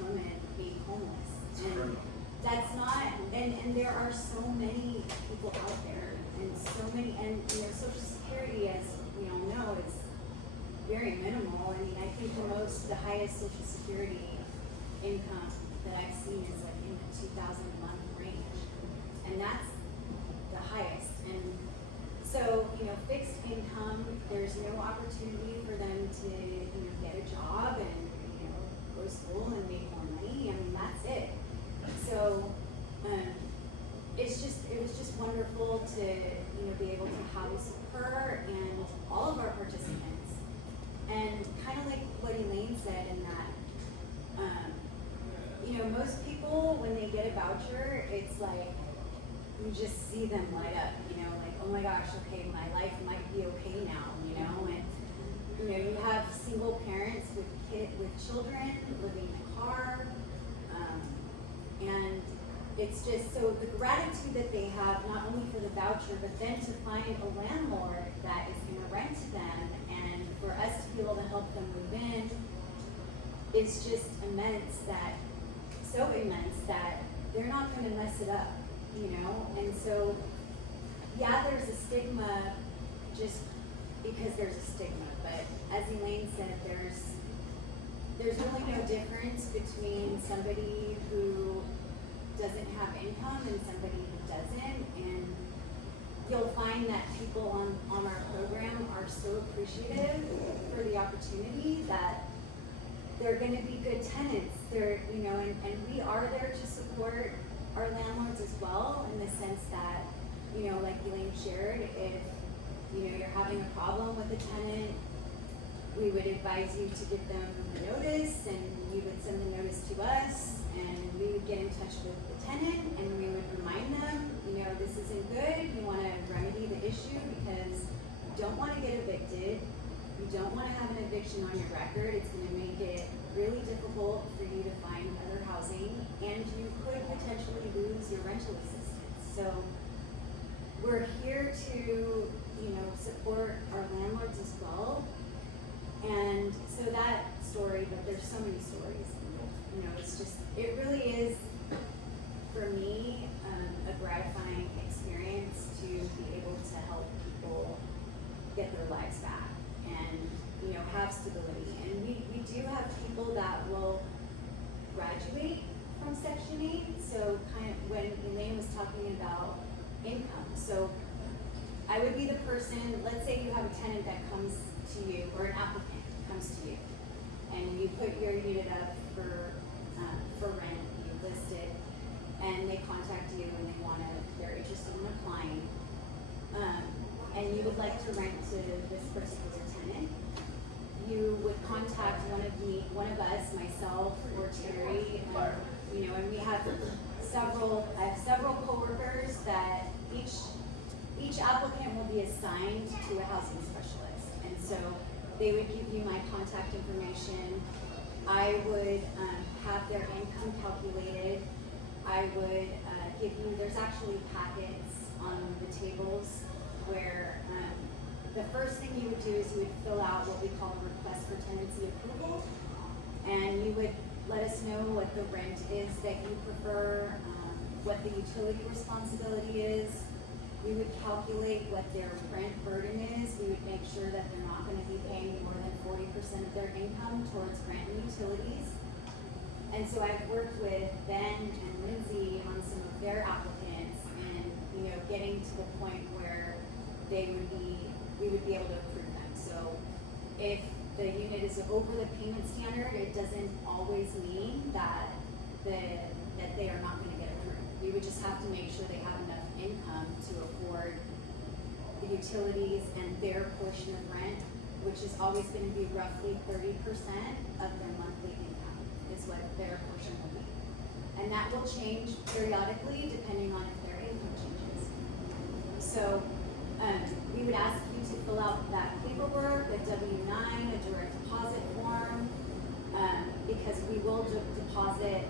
woman being homeless? And that's not, and there are so many people out there, and so many, and Social Security, as we all know, is very minimal. I mean, I think the highest Social Security income that I've seen is like in the 2,000 a month range, and that's the highest. And so, fixed income, there's no opportunity for them to, get a job and, go to school and make more money. I mean, that's it. So, it was just wonderful to, be able to house her and all of our participants. And kind of like what Elaine said in that, most people, when they get a voucher, it's like, you just see them light up, like, oh my gosh, okay, my life might be okay now, and you have single parents with children living in a car, and it's just, so the gratitude that they have, not only for the voucher, but then to find a landlord that is going to rent to them, and for us to be able to help them move in, is just so immense that they're not going to mess it up. And so, yeah, there's a stigma just because there's a stigma, but as Elaine said, there's really no difference between somebody who doesn't have income and somebody who doesn't, and you'll find that people on our program are so appreciative for the opportunity that they're going to be good tenants. They're, and we are there to support our landlords as well, in the sense that, like Elaine shared, if, you're having a problem with a tenant, we would advise you to give them a notice, and you would send the notice to us, and we would get in touch with the tenant, and we would remind them, this isn't good, you want to remedy the issue because you don't want to get evicted, you don't want to have an eviction on your record, it's going to make it really difficult for you to find other housing, and you could potentially lose your rental assistance. So we're here to, support our landlords as well. And so that story, but there's so many stories. It's just, it really is, for me, a gratifying experience to be able to help people get their lives back and, have stability. And we do have people that will graduate from Section 8. So kind of when Elaine was talking about income. So I would be the person, let's say you have a tenant that comes to you, or an applicant comes to you, and you put your unit up for rent, you list it, and they contact you and they're interested in applying, and you would like to rent to this particular tenant, you would contact one of us, myself or Terry, and we have I have several coworkers that each applicant will be assigned to a housing specialist, and so they would give you my contact information. I would have their income calculated. I would give you, there's actually packets on the tables where the first thing you would do is you would fill out what we call a request for tenancy approval, and you would let us know what the rent is that you prefer, what the utility responsibility is. We would calculate what their rent burden is. We would make sure that they're not going to be paying more than 40% of their income towards rent and utilities. And so I've worked with Ben and Lindsay on some of their applicants, and getting to the point where we would be able to approve them. So if the unit is over the payment standard, it doesn't always mean that they are not going to get approved. We would just have to make sure they have enough income to afford the utilities and their portion of rent, which is always going to be roughly 30% of their monthly income is what their portion will be. And that will change periodically depending on if their income changes. So we would ask you to fill out that paperwork, a W-9, a direct deposit form, because we will deposit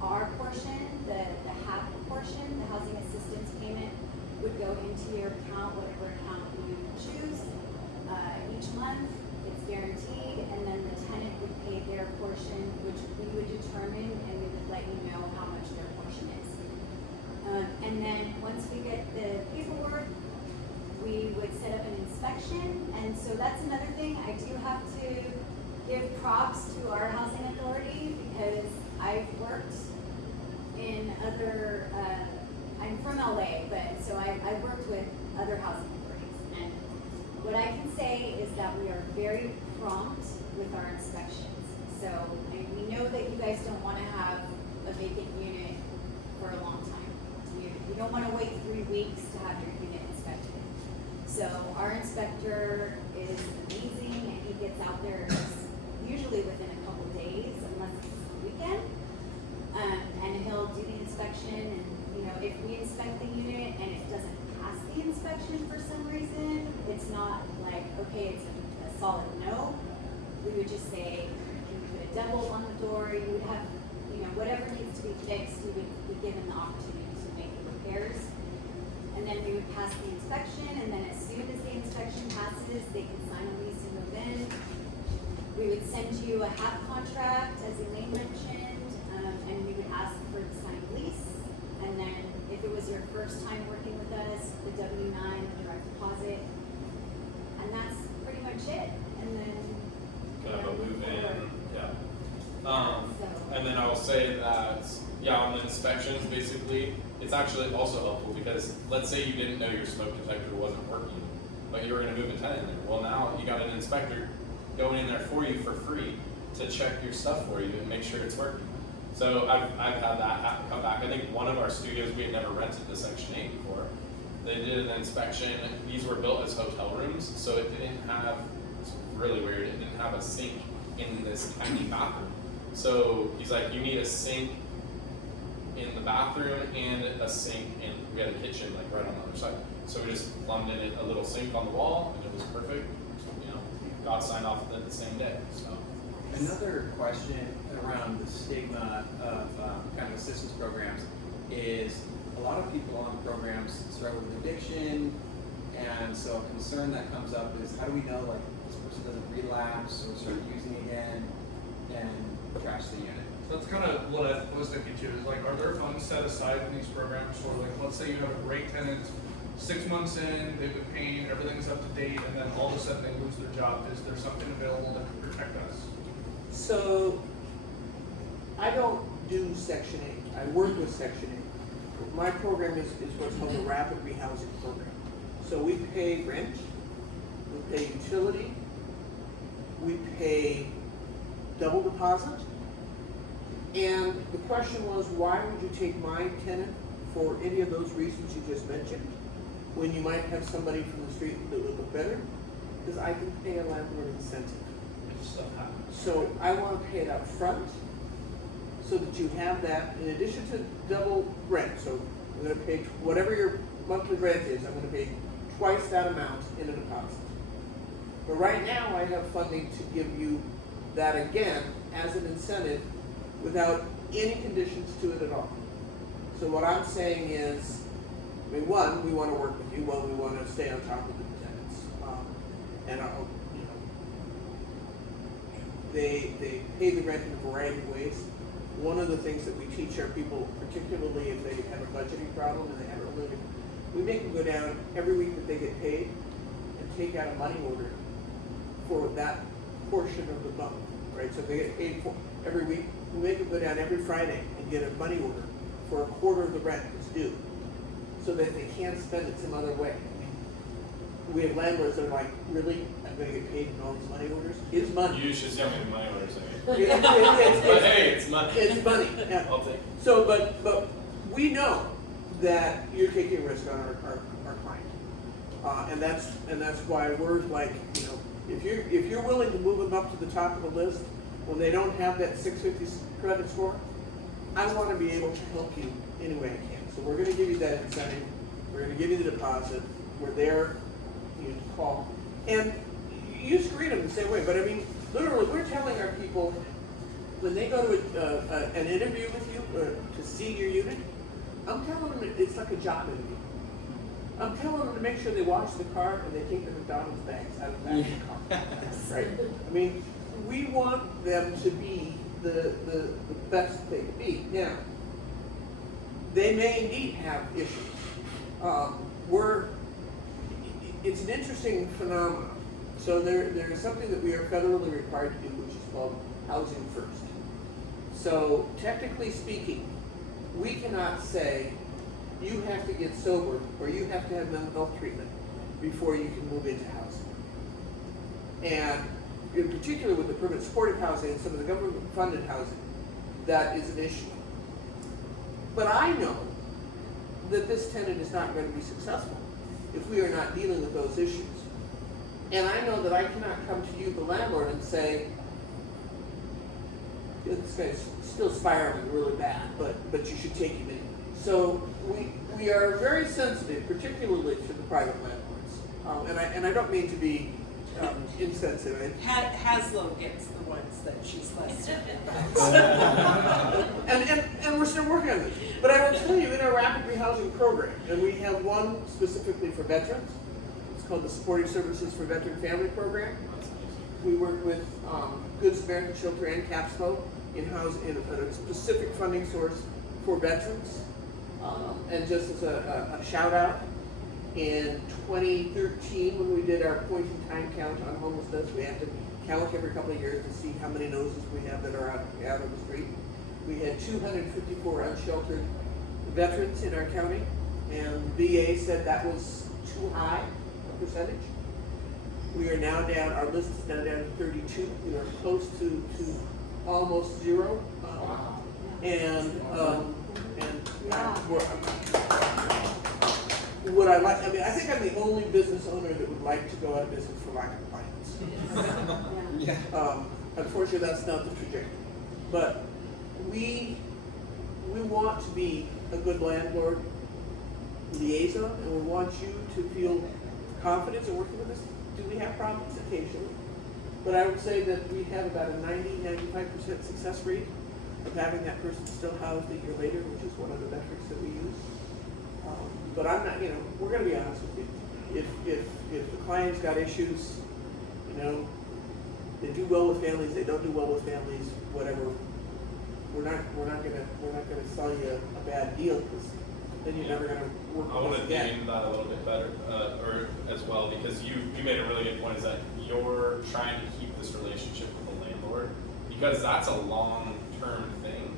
our portion, the half portion, the housing assistance payment would go into your account, whatever account you choose, each month. It's guaranteed, and then the tenant would pay their portion, which we would determine, and we would let you know how much their portion is. And then once we get the paperwork, we would set up an inspection, and so that's another thing. I do have to give props to our housing authority because I've worked in other, I'm from LA, but so I've worked with other housing authorities, and what I can say is that we are very prompt with our inspections. So we know that you guys don't want to have a vacant unit for a long time. You don't want to wait 3 weeks to have your unit inspected. So our inspector is amazing, and he gets out there usually within a couple days, unless it's a weekend. And he'll do the inspection, and if we inspect the unit and it doesn't pass the inspection for some reason, it's not like, okay, it's a solid no. We would just say, can you put a double on the door? You would have, whatever needs to be fixed, we would be given the opportunity to make the repairs. And then we would pass the inspection, and then as soon as the inspection passes, they can sign a lease and move in. We would send you a half contract, as Elaine mentioned, and we would ask for the signed lease. And then if it was your first time working with us, the W-9, the direct deposit, and that's pretty much it. And then kind of a move in, yeah. So. And then I will say that, on the inspections, basically, it's actually also helpful because let's say you didn't know your smoke detector wasn't working, but you were going to move a tenant in there. Well, now you got an inspector going in there for you for free to check your stuff for you and make sure it's working. So I've had that come back. I think one of our studios, we had never rented the Section 8 before. They did an inspection. These were built as hotel rooms, so it didn't have, it's really weird, it didn't have a sink in this tiny bathroom. So he's like, you need a sink in the bathroom and a sink in, we had a kitchen like right on the other side. So we just plumbed in a little sink on the wall, and it was perfect. Got signed off with it the same day. So Another question around the stigma of kind of assistance programs is a lot of people on programs struggle with addiction, and so a concern that comes up is how do we know like this person doesn't relapse or start using again and trash the unit? So that's kind of what I was thinking too, is like, are there funds set aside in these programs for like, let's say you have a great tenant, 6 months in, they've been paying, everything's up to date, and then all of a sudden they lose their job. Is there something available that can protect us? So, I don't do Section 8. I work with Section 8. My program is what's called a rapid rehousing program. So we pay rent, we pay utility, we pay double deposit. And the question was, why would you take my tenant for any of those reasons you just mentioned, when you might have somebody from the street that would look better? Because I can pay a landlord incentive. So I want to pay it up front, so that you have that in addition to double rent. So I'm going to pay whatever your monthly rent is, I'm going to pay twice that amount in a deposit. But right now I have funding to give you that again as an incentive without any conditions to it at all. So what I'm saying is, I mean, one, we want to work with you. One, we want to stay on top of the tenants. And I'll, you know, they pay the rent in a variety of ways. One of the things that we teach our people, particularly if they have a budgeting problem and they have a living, we make them go down every week that they get paid and take out a money order for that portion of the month, right? So if they get paid for every week, we make them go down every Friday and get a money order for a quarter of the rent that's due, so that they can't spend it some other way. We have landlords that are like, really? I'm going to get paid in all these money orders? It's money. You should send me the money orders, I mean. But It's hey, it's money. It's money. Yeah. I'll take it. So, but we know that you're taking a risk on our client, and that's why we're like, you know, if you're willing to move them up to the top of the list when they don't have that 650 credit score, I want to be able to help you any way I can. So we're going to give you that incentive. We're going to give you the deposit. We're there. You call, and you screen them the same way. But I mean, literally, we're telling our people when they go to an interview with you to see your unit, I'm telling them it's like a job interview. I'm telling them to make sure they wash the car and they take the McDonald's bags out of the back of the car. Right? I mean, we want them to be the best they can be. Now, they may indeed have issues. It's an interesting phenomenon. So there is something that we are federally required to do, which is called housing first. So technically speaking, we cannot say you have to get sober or you have to have mental health treatment before you can move into housing. And in particular with the permanent supportive housing and some of the government funded housing, that is an issue. But I know that this tenant is not going to be successful if we are not dealing with those issues. And I know that I cannot come to you, the landlord, and say, this guy's still spiraling really bad, but you should take him in. So we are very sensitive, particularly to the private landlords. And I don't mean to be insensitive. HASLO gets the ones that she's less. And we're still working on this. But I will tell you, in our rapid rehousing program, and we have one specifically for veterans. It's called the Supporting Services for Veteran Family Program. We work with Good Samaritan Shelter and HASLO in a specific funding source for veterans. And just as a shout out, in 2013, when we did our point in time count on homelessness, we have to count every couple of years to see how many noses we have that are out on the street. We had 254 unsheltered veterans in our county, and VA said that was too high a percentage. We are now down, our list is now down to 32. We are close to almost zero. Would I like, I mean, I think I'm the only business owner that would like to go out of business for lack of clients. Yeah. Unfortunately, that's not the trajectory. But we want to be a good landlord liaison, and we want you to feel confidence in working with us. Do we have problems? Occasionally. But I would say that we have about a 90-95% success rate of having that person still housed a year later, which is one of the metrics that we use. But I'm not, we're going to be honest with you. If the client's got issues, they do well with families, they don't do well with families, whatever. We're not going to sell you a bad deal, because then you're never going to work with us again. I want to dig into that a little bit better, or as well, because you made a really good point, is that you're trying to keep this relationship with the landlord, because that's a long-term thing.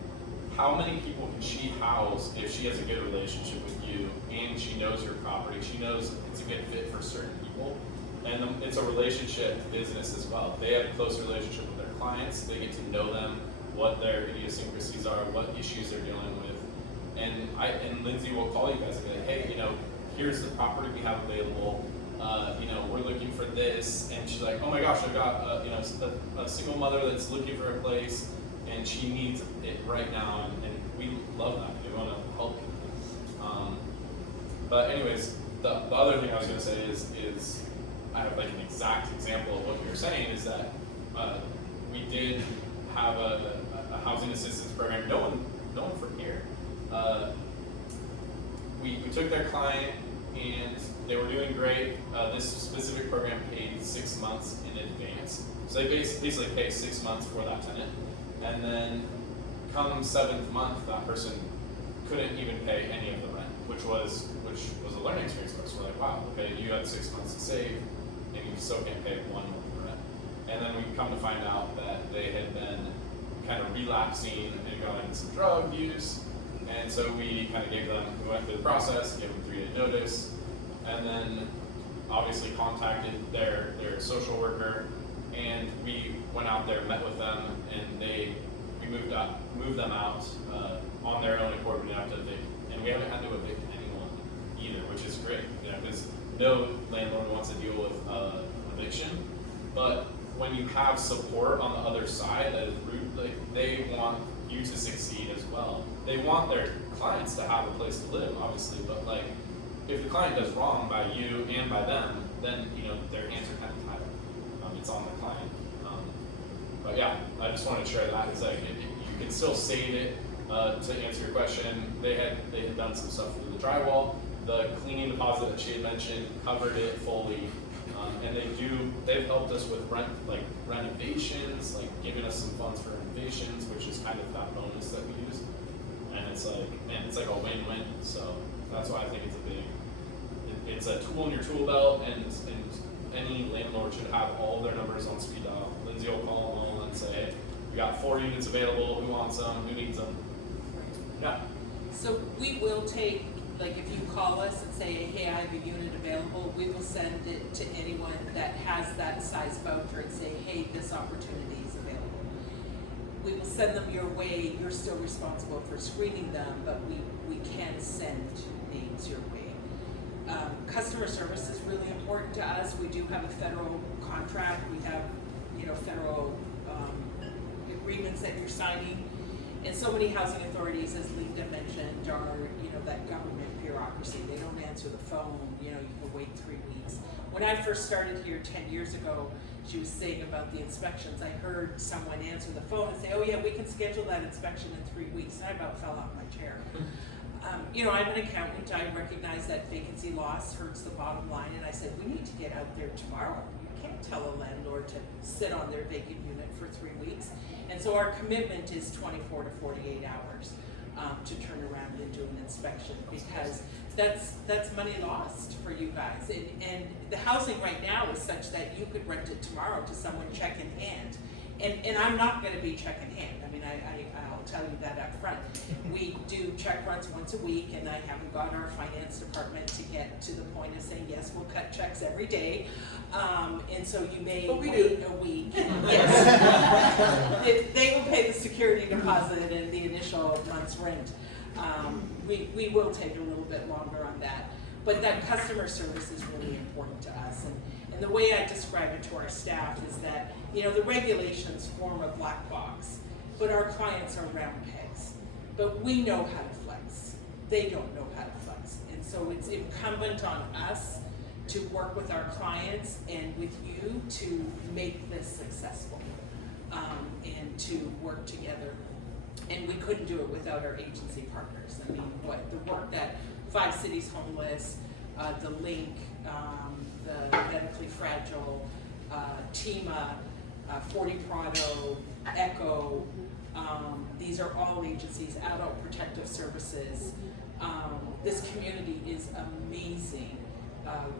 how many people can she house if she has a good relationship with you and she knows your property, she knows it's a good fit for certain people, and it's a relationship business as well. They have a close relationship with their clients, they get to know them, what their idiosyncrasies are, what issues they're dealing with, and Lindsay will call you guys and be like, hey, you know, here's the property we have available, you know, we're looking for this, and she's like, oh my gosh, I've got you know, a single mother that's looking for a place, and she needs it right now, and we love that. We want to help people. But anyways, the other thing I was going to say is I have like an exact example of what you were saying is that we did have a housing assistance program. No one from here. We took their client and they were doing great. This specific program paid 6 months in advance. So they basically pay 6 months for that tenant. And then come 7th month, that person couldn't even pay any of the rent, which was a learning experience for us. We're like, wow, okay, you had 6 months to save and you still can't pay 1 month of rent. And then we come to find out that they had been kind of relapsing and going into some drug use. And so we kind of we went through the process, gave them 3-day notice, and then obviously contacted their social worker, and we went out there, met with them, and we moved them out on their own accord. We didn't have to evict, and we haven't had to evict anyone either, which is great, you know, because no landlord wants to deal with eviction, but when you have support on the other side that is rude, like, they want you to succeed as well. They want their clients to have a place to live, obviously, but like, if the client does wrong by you and by them, then, you know, their hands are kind of tied. It's on the client. But yeah, I just wanted to share that. It's like, you can still save it. To answer your question, they had done some stuff with the drywall. The cleaning deposit that she had mentioned covered it fully. And they've helped us with renovations, like giving us some funds for renovations, which is kind of that bonus that we use. And it's like, man, it's like a win-win. So that's why I think it's a tool in your tool belt, and any landlord should have all their numbers on speed dial. Lindsay will call them all and say, hey, we got 4 units available, who wants them, who needs them? Yeah. So we will take, like, if you call us and say, hey, I have a unit available, we will send it to anyone that has that size voucher and say, hey, this opportunity is available. We will send them your way. You're still responsible for screening them, but we can send names your way. Customer service is really important to us. We do have a federal contract. We have, you know, federal agreements that you're signing. And so many housing authorities, as Linda mentioned, are, you know, that government bureaucracy. They don't answer the phone, you know, you can wait 3 weeks. When I first started here 10 years ago, she was saying about the inspections. I heard someone answer the phone and say, oh yeah, we can schedule that inspection in 3 weeks. And I about fell off my chair. You know, I'm an accountant. I recognize that vacancy loss hurts the bottom line. And I said, we need to get out there tomorrow. You can't tell a landlord to sit on their vacant unit for 3 weeks. And so our commitment is 24 to 48 hours to turn around and do an inspection, because that's money lost for you guys. And the housing right now is such that you could rent it tomorrow to someone check in hand. And I'm not going to be check in hand. I mean, I'll tell you that up front. We do check runs once a week, and I haven't got our finance department to get to the point of saying, yes, we'll cut checks every day. And so you may wait a week. Yes. They will pay the security deposit and the initial month's rent. We will take a little bit longer on that. But that customer service is really important to us. And the way I describe it to our staff is that, you know, the regulations form a black box, but our clients are round pegs. But we know how to flex. They don't know how to flex. And so it's incumbent on us to work with our clients and with you to make this successful, and to work together. And we couldn't do it without our agency partners. I mean, the work that 5 Cities Homeless, the Link, the Medically Fragile, TEMA, 40 Prado, ECHO, these are all agencies, Adult Protective Services. This community is amazing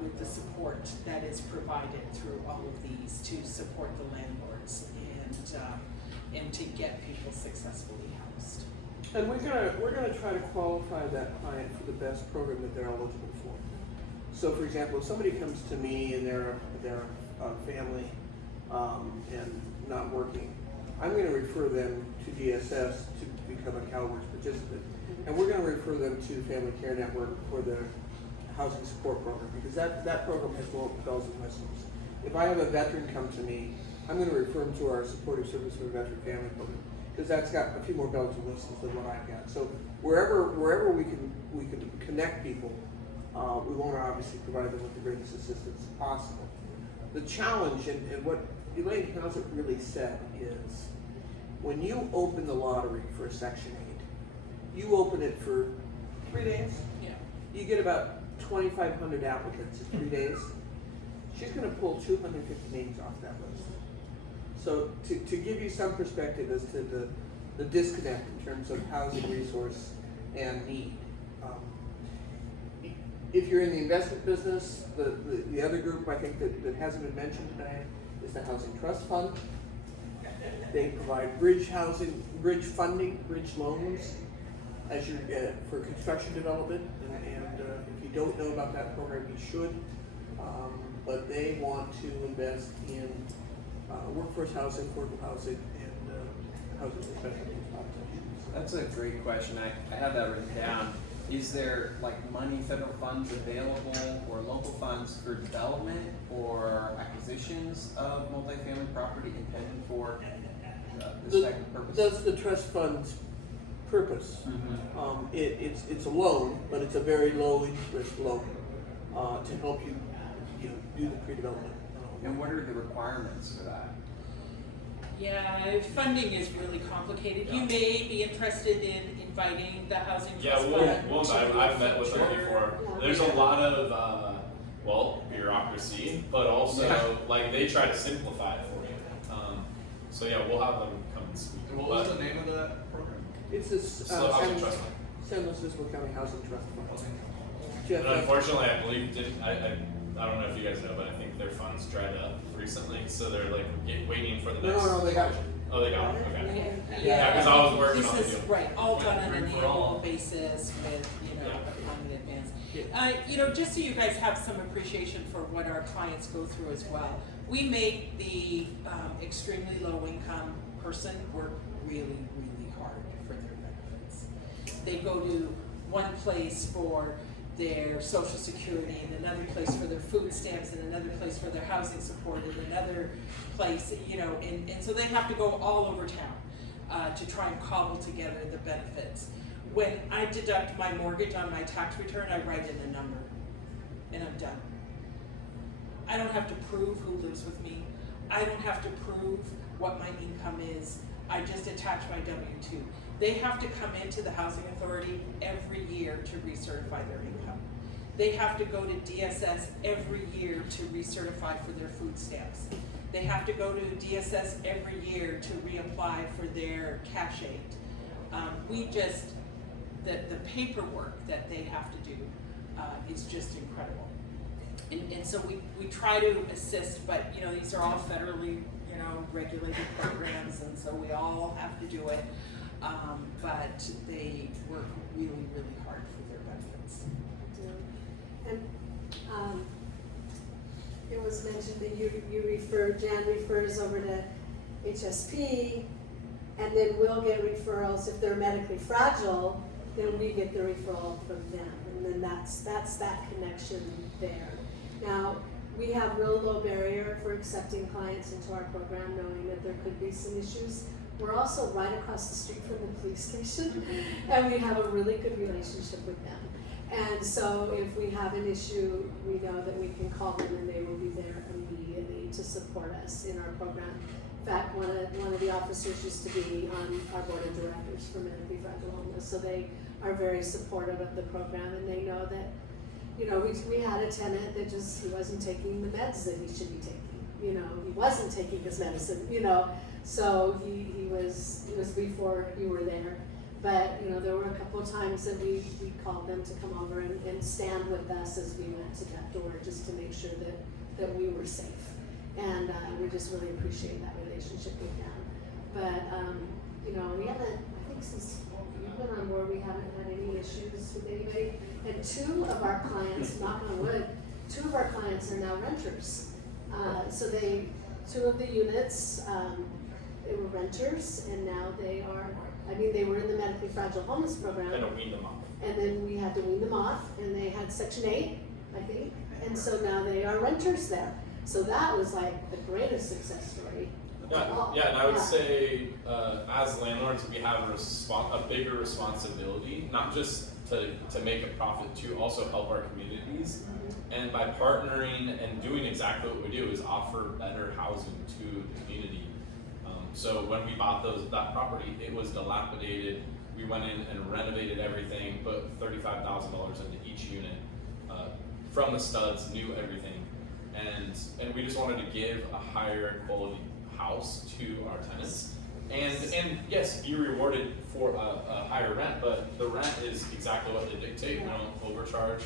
with the support that is provided through all of these to support the landlords and to get people successfully housed. And we're gonna try to qualify that client for the best program that they're eligible for. So for example, if somebody comes to me and they're a family, and not working, I'm gonna refer them to DSS to become a CalWORKS participant. And we're gonna refer them to Family Care Network for the housing support program, because that program has more bells and whistles. If I have a veteran come to me, I'm gonna refer them to our supportive service for veteran family program, because that's got a few more bells and whistles than what I've got. So wherever we can connect people, we want to obviously provide them with the greatest assistance possible. The challenge, and what Elaine Townsend really said is, when you open the lottery for a Section 8, you open it for 3 days. Yeah. You get about 2,500 applicants in 3 days. She's going to pull 250 names off that list. So to give you some perspective as to the disconnect in terms of housing resource and need. If you're in the investment business, the other group I think that hasn't been mentioned today is the Housing Trust Fund. They provide bridge funding, bridge loans as you for construction development. And if you don't know about that program, you should. But they want to invest in workforce housing, affordable housing, and housing for special needs populations. That's a great question. I have that written down. Is there like money, federal funds available, or local funds for development or acquisitions of multifamily property intended for this type of purpose? That's the trust fund's purpose. Mm-hmm. It's a loan, but it's a very low interest loan to help you do the pre-development. And what are the requirements for that? Yeah, funding is really complicated. You may be interested in inviting the housing Yeah, trust we'll fund. invite. I've met with them before. There's a lot of bureaucracy, but also like they try to simplify it for you. So yeah, we'll have them come and speak. And what was the name of that program? It's this SLO Housing Trust Fund. San Francisco County Housing Trust Fund. Okay. Jeff, But unfortunately, I believe I don't know if you guys know, but I think their funds dried up recently, so they're like waiting for the next. No, they got it. Oh, they got it. Okay. Yeah, Yeah, because I was working on the This is, deal. right, all done on an Free for all. annual basis with, Yeah. on in advance. Just so you guys have some appreciation for what our clients go through as well. We make the extremely low income person work really, really hard for their benefits. They go to one place for their social security, and another place for their food stamps, and another place for their housing support, and another place, and so they have to go all over town to try and cobble together the benefits. When I deduct my mortgage on my tax return, I write in a number, and I'm done. I don't have to prove who lives with me. I don't have to prove what my income is. I just attach my W-2. They have to come into the Housing Authority every year to recertify their income. They have to go to DSS every year to recertify for their food stamps. They have to go to DSS every year to reapply for their cash aid. The paperwork that they have to do is just incredible. And so we try to assist, but these are all federally regulated programs, and so we all have to do it. But they work really, really hard for their benefits. And it was mentioned that Jan refers over to HSP, and then we'll get referrals if they're medically fragile. Then we get the referral from them, and then that's that connection there. Now, we have real low barrier for accepting clients into our program, knowing that there could be some issues. We're also right across the street from the police station, and we have a really good relationship with them. And so if we have an issue, we know that we can call them and they will be there immediately to support us in our program. In fact, one of the officers used to be on our board of directors for medically fragile homeless, so they are very supportive of the program, and they know that, we had a tenant that he wasn't taking the meds that he should be taking. He wasn't taking his medicine, so it was before you were there. But, there were a couple of times that we called them to come over and stand with us as we went to that door, just to make sure that we were safe. And we just really appreciate that relationship with them. But we haven't, I think since you've been on board, we haven't had any issues with anybody. And 2 of our clients, knock on wood, 2 of our clients are now renters. So 2 of the units, they were renters, and now they are, they were in the medically fragile homeless program. Kind of wean them off. And then we had to wean them off, and they had Section 8, I think, and so now they are renters there. So that was like the greatest success story. Yeah, and I would say, as landlords, we have a bigger responsibility, not just to make a profit, to also help our communities. And by partnering and doing exactly what we do is offer better housing to the community. So when we bought that property, it was dilapidated. We went in and renovated everything, put $35,000 into each unit, from the studs, new everything. And we just wanted to give a higher quality house to our tenants. And yes, be rewarded for a higher rent, but the rent is exactly what they dictate. We don't overcharge,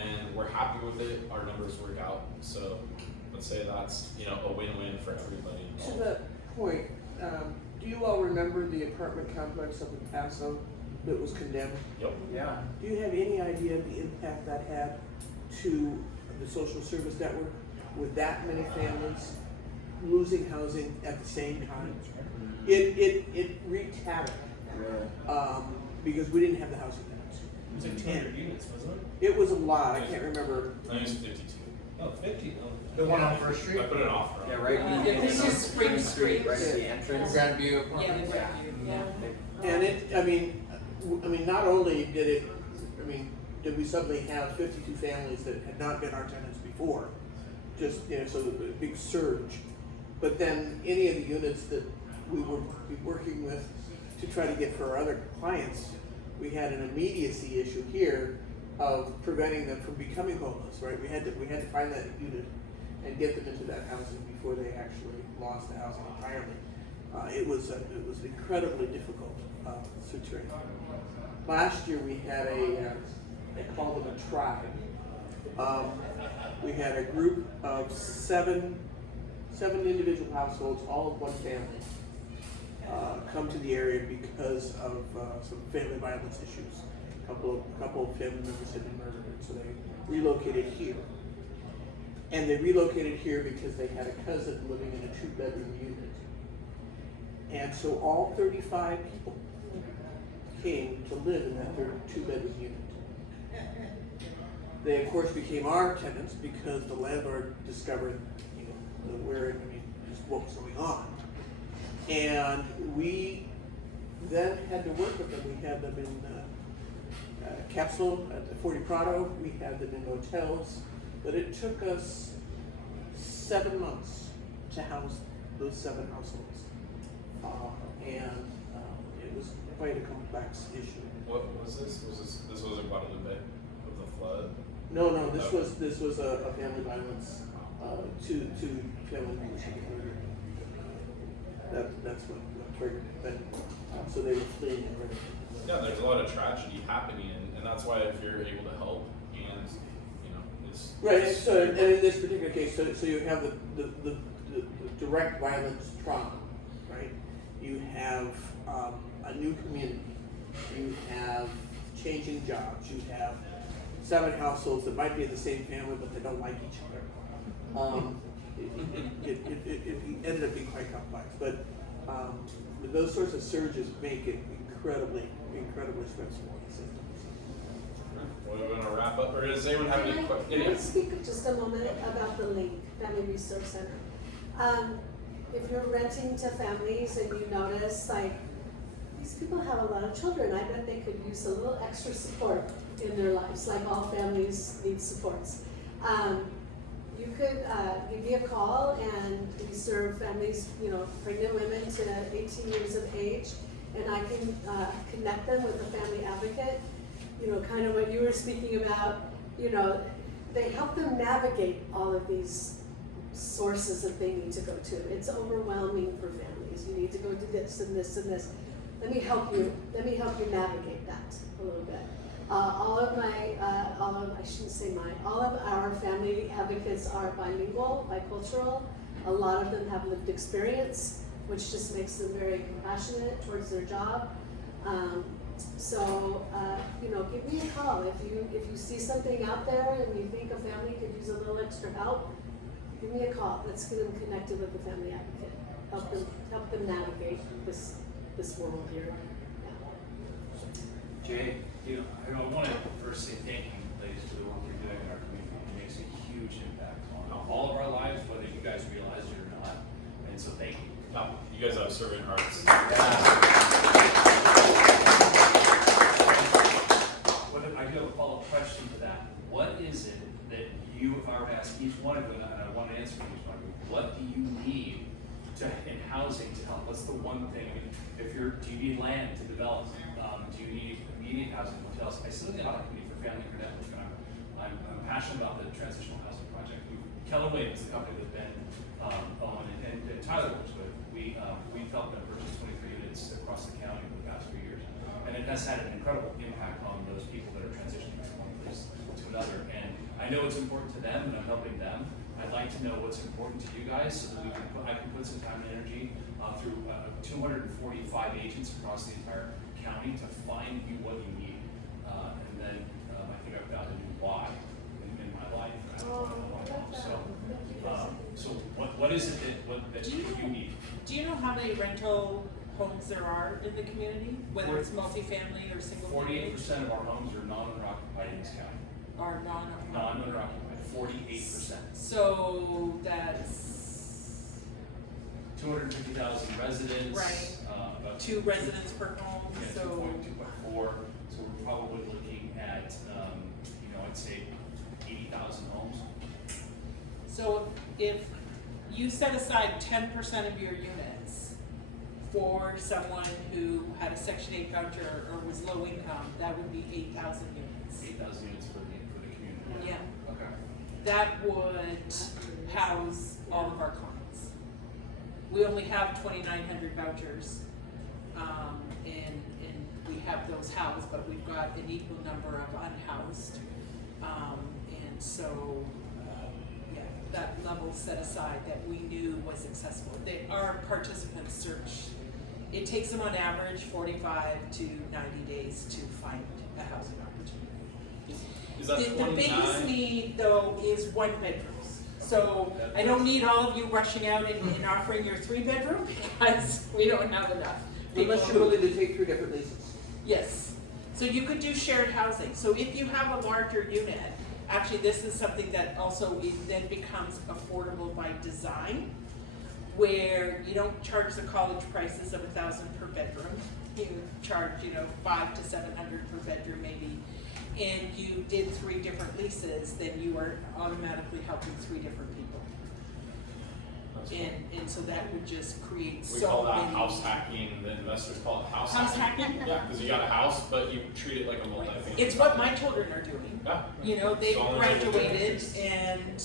and we're happy with it. Our numbers work out. So let's say that's a win-win for everybody. To that point, do you all remember the apartment complex up in HASLO that was condemned? Yep. Yeah. Do you have any idea the impact that had to the social service network with that many families losing housing at the same time? It wreaked havoc, because we didn't have the housing units. It was like 200 units, wasn't it? It was a lot, I can't remember. I think it's 52. Oh, 50. Oh. The one on First Street? I put an offer on. Yeah, right. This is Spring Street. Right at the entrance. Grandview. Yeah, the Grandview, yeah. And not only did we suddenly have 52 families that had not been our tenants before, just, so the big surge, but then any of the units that we would be working with to try to get for our other clients, we had an immediacy issue here of preventing them from becoming homeless, right? We had to find that unit and get them into that housing before they actually lost the housing entirely. It was incredibly difficult situation. Last year we had they call them a tribe. We had a group of seven individual households, all of one family, come to the area because of some family violence issues. A couple of family members had been murdered, so they relocated here. And they relocated here because they had a cousin living in a 2-bedroom unit. And so all 35 people came to live in that 2-bedroom unit. They of course became our tenants because the landlord discovered, just what was going on. And we then had to work with them. We had them in Capsule at the 40 Prado. We had them in hotels. But it took us 7 months to house those 7 households. It was quite a complex issue. What was this? This was in Guadalupe with the flood? No, this was a family violence, two family members had been murdered. That's what triggered it. But, so they were fleeing and running. Yeah, there's a lot of tragedy happening, and that's why if you're able to help, and it's Right. So and in this particular case, so you have the direct violence trauma, right? You have a new community. You have changing jobs. You have 7 households that might be in the same family, but they don't like each other. It ended up being quite complex, but those sorts of surges make it incredibly stressful. We're going to wrap up, or does anyone have any questions? Let's speak just a moment about the LINK, Family Resource Center. If you're renting to families and you notice, these people have a lot of children, I bet they could use a little extra support in their lives, like all families need supports. You could give me a call, and we serve families, pregnant women to 18 years of age, and I can connect them with a family advocate. Kind of what you were speaking about, they help them navigate all of these sources that they need to go to. It's overwhelming for families. You need to go to this and this and this. Let me help you navigate that a little bit. All of our family advocates are bilingual, bicultural. A lot of them have lived experience which just makes them very compassionate towards their job. Give me a call if you see something out there and you think a family could use a little extra help. Give me a call. Let's get them connected with the family advocate. Help them navigate this world here. Yeah. Jay, I want to first say thank you, ladies, for the work you're doing in our community. It makes a huge impact on all of our lives, whether you guys realize it or not. And so thank you. You guys have servant hearts. I do have a follow-up question to that. What is it that you, if I were to ask each one of you, and I want to answer from each one of you, what do you need in housing to help? What's the one thing? I mean, do you need land to develop? Do you need immediate housing, hotels? I sit in the audit committee for family credentials, and I'm passionate about the transitional housing project. Keller Williams, the company that Ben Owen and Tyler works with, we've helped them purchase 23 units across the county over the past few years. And it has had an incredible impact on those people that are transitioning from one place to another. And I know it's important to them, and I'm helping them. I'd like to know what's important to you guys, so that I can put some time and energy through 245 agents across the entire county to find you what you need. And then I think I've got a new why in my life. So what is it that you need? Do you know how many rental homes there are in the community, whether it's multifamily or single family? 48% of our homes are non-owner occupied in this county. Are Non-owner occupied, 48%. So that's 250,000 residents. Right. About 2 residents per home. Yeah, So 2.4. So we're probably looking at, I'd say 80,000 homes. So if you set aside 10% of your units for someone who had a Section 8 voucher or was low income, that would be 8,000 units. 8,000 units for the community. Yeah. Okay. That would house all of our clients. We only have 2,900 vouchers, and we have those housed, but we've got an equal number of unhoused. And so, that level set aside that we knew was accessible. Our participants search. It takes them on average 45 to 90 days to find a housing opportunity. Is that The 29? biggest need though is 1 bedrooms. So I don't need all of you rushing out and offering your 3 bedroom because we don't have enough. Unless you're willing to take 3 different leases. Yes. So you could do shared housing. So if you have a larger unit, actually this is something that also then becomes affordable by design, where you don't charge the college prices of $1,000 per bedroom. You charge, $500 to $700 per bedroom maybe, and you did 3 different leases, then you are automatically helping 3 different people. And so that would just create We so call that many. house hacking. The investors call it house House hacking. hacking? Yeah, because you got a house, but you treat it like a multi-family. It's what my children are doing. Yeah. They've So graduated and,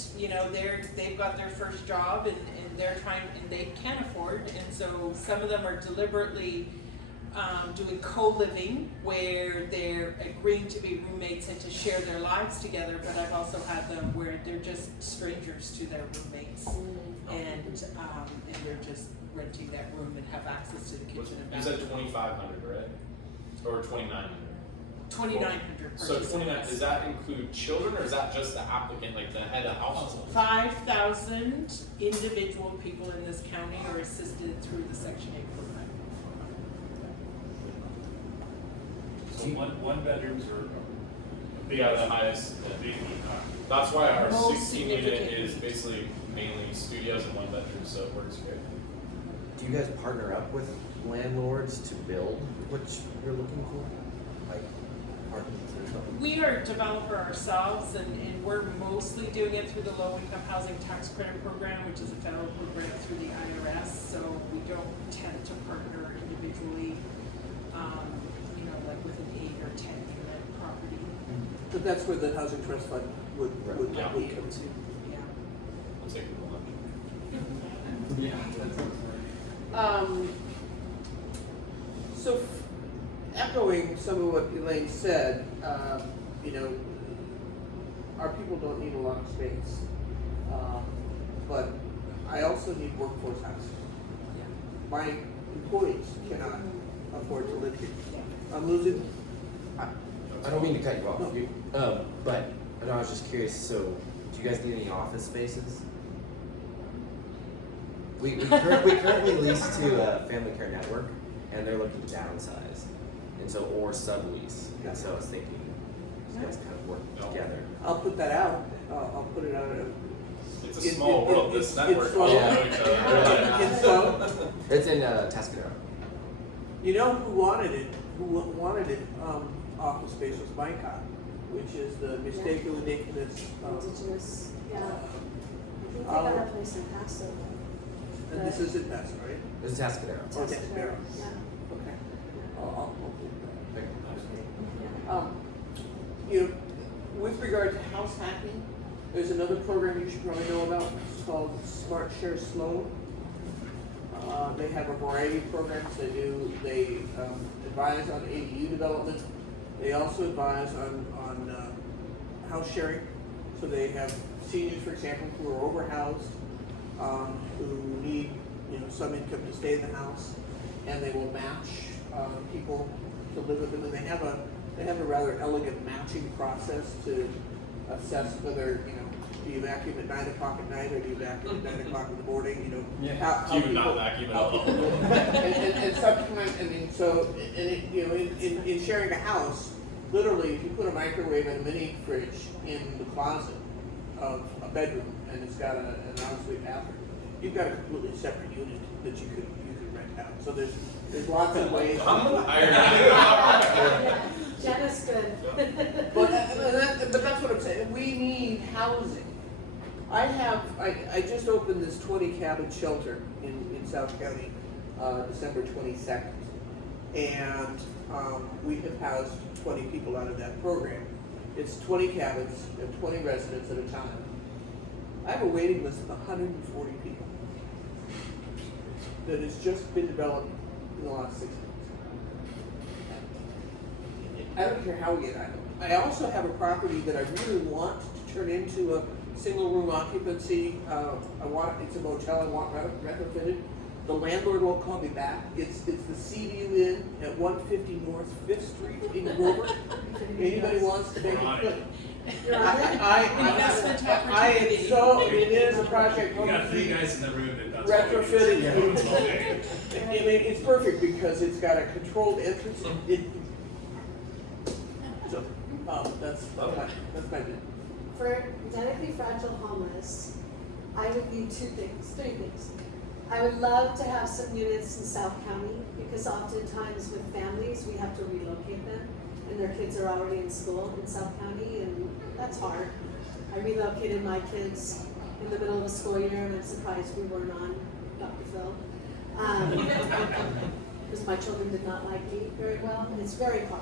they've got their first job and they're trying, and they can afford, and so some of them are deliberately doing co-living where they're agreeing to be roommates and to share their lives together, but I've also had them where they're just strangers to their roommates and they're just renting that room and have access to the kitchen and You said bathroom. 2,500, right? Or 2,900? 2,900 per So 29, does that include children, or is that just the applicant, like the head of household? 5,000 individual people in this county are assisted through the Section 8 program. So one bedrooms are Yeah, the highest. That's why our Most 16 unit significant. is basically mainly studios and 1 bedroom, so it works great. Do you guys partner up with landlords to build what you're looking for? Like apartments or something? We are a developer ourselves, and we're mostly doing it through the Low Income Housing Tax Credit Program, which is a federal program through the IRS, so we don't tend to partner individually, like with an 8 or 10 unit property. But that's where the housing trust fund would Yeah. come to. Yeah. I'll take it along. So echoing some of what Elaine said, our people don't need a lot of space. But I also need workforce housing. my employees cannot afford to live here. I'm losing, I don't mean to cut you off, but I was just curious, so do you guys need any office spaces? We currently lease to Family Care Network, and they're looking to downsize, and so, or sublease, and so I was thinking, you guys kind of work together. I'll put that out, I'll put it out. It's a small world, this network. It's all slow. know each other. It's so, It's in Tascadero. you know who wanted it, office space was MICOT, which is the mistaken indigenous, Indigenous, yeah. I think they Um, got a place in HASLO. and this isn't that, right? This is Tascadero. Oh, Tascadero. Yeah. Okay. I'll put that. Yeah. You know, with regard to house hacking, there's another program you should probably know about. It's called Smart Share SLO. They have a variety of programs they do. They advise on ADU development. They also advise on house sharing. So they have seniors, for example, who are overhoused, who need some income to stay in the house, and they will match people to live with them. And they have a rather elegant matching process to assess whether do you vacuum at 9 o'clock at night or do you vacuum at 9 o'clock in the morning? How Do you people, not vacuum at all? and sometimes, I mean, so in sharing a house, literally, if you put a microwave and a mini fridge in the closet of a bedroom and it's got an ensuite bathroom, you've got a completely separate unit that you could rent out. So there's lots of ways. I'm gonna hire you. Jenna's good. But that's what I'm saying. We need housing. I just opened this 20 cabin shelter in South County, December 22nd, and we have housed 20 people out of that program. It's 20 cabins and 20 residents at a time. I have a waiting list of 140 people that has just been developed in the last 6 months. I don't care how we get out of it. I also have a property that I really want to turn into a single room occupancy. It's a motel, I want retrofitted. The landlord won't call me back. It's the CVU Inn at 150 North 5th Street in Grover. Anybody wants to make it? You're on it? So it is a project. You got 3 guys in the room that does Retrofitted. all day. I mean, it's perfect because it's got a controlled entrance. That's my bit. For genetically fragile homeless, I would need three things. I would love to have some units in South County because oftentimes with families, we have to relocate them and their kids are already in school in South County and that's hard. I relocated my kids in the middle of the school year and I'm surprised we weren't on Dr. Phil. Because my children did not like me very well and it's very hard.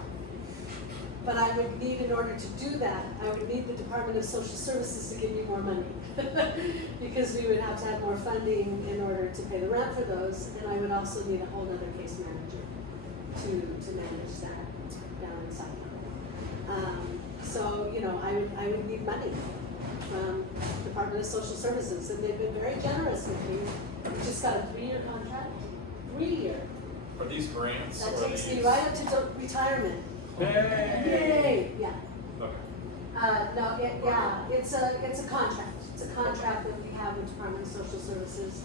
But I would need, in order to do that, I would need the Department of Social Services to give me more money. Because we would have to have more funding in order to pay the rent for those, and I would also need a whole other case manager to manage that down in South County. So, I would need money from Department of Social Services, and they've been very generous with me. We just got a 3-year contract, 3-year. Are these grants? That or are takes these... me right up to retirement. Yay! Yeah. Okay. It's a contract. It's a contract that we have with Department of Social Services,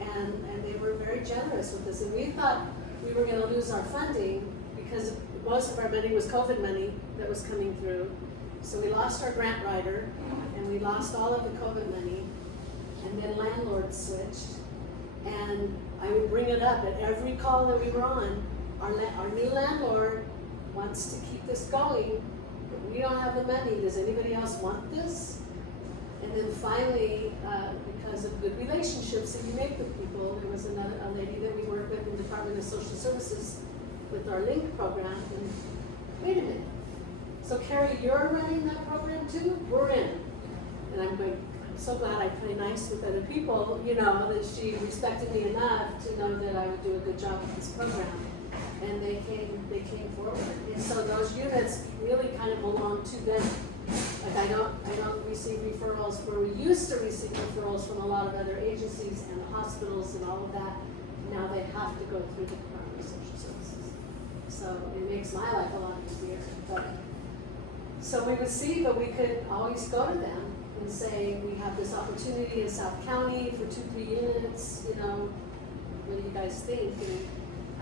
and they were very generous with us. And we thought we were going to lose our funding because most of our money was COVID money that was coming through. So we lost our grant writer, and we lost all of the COVID money, and then landlords switched. And I would bring it up at every call that we were on. Our new landlord wants to keep this going, but we don't have the money. Does anybody else want this? And then finally, because of good relationships that you make with people, there was a lady that we work with in the Department of Social Services with our LINK program, and wait a minute. So Carrie, you're running that program too? We're in. And I'm so glad I play nice with other people, that she respected me enough to know that I would do a good job with this program. And they came forward. And so those units really kind of belong to them. Like I don't receive referrals where we used to receive referrals from a lot of other agencies and hospitals and all of that. now they have to go through the Department of Social Services. So it makes my life a lot easier, but, so we would see, but we could always go to them and say, we have this opportunity in South County for 2-3 units, you know, what do you guys think? And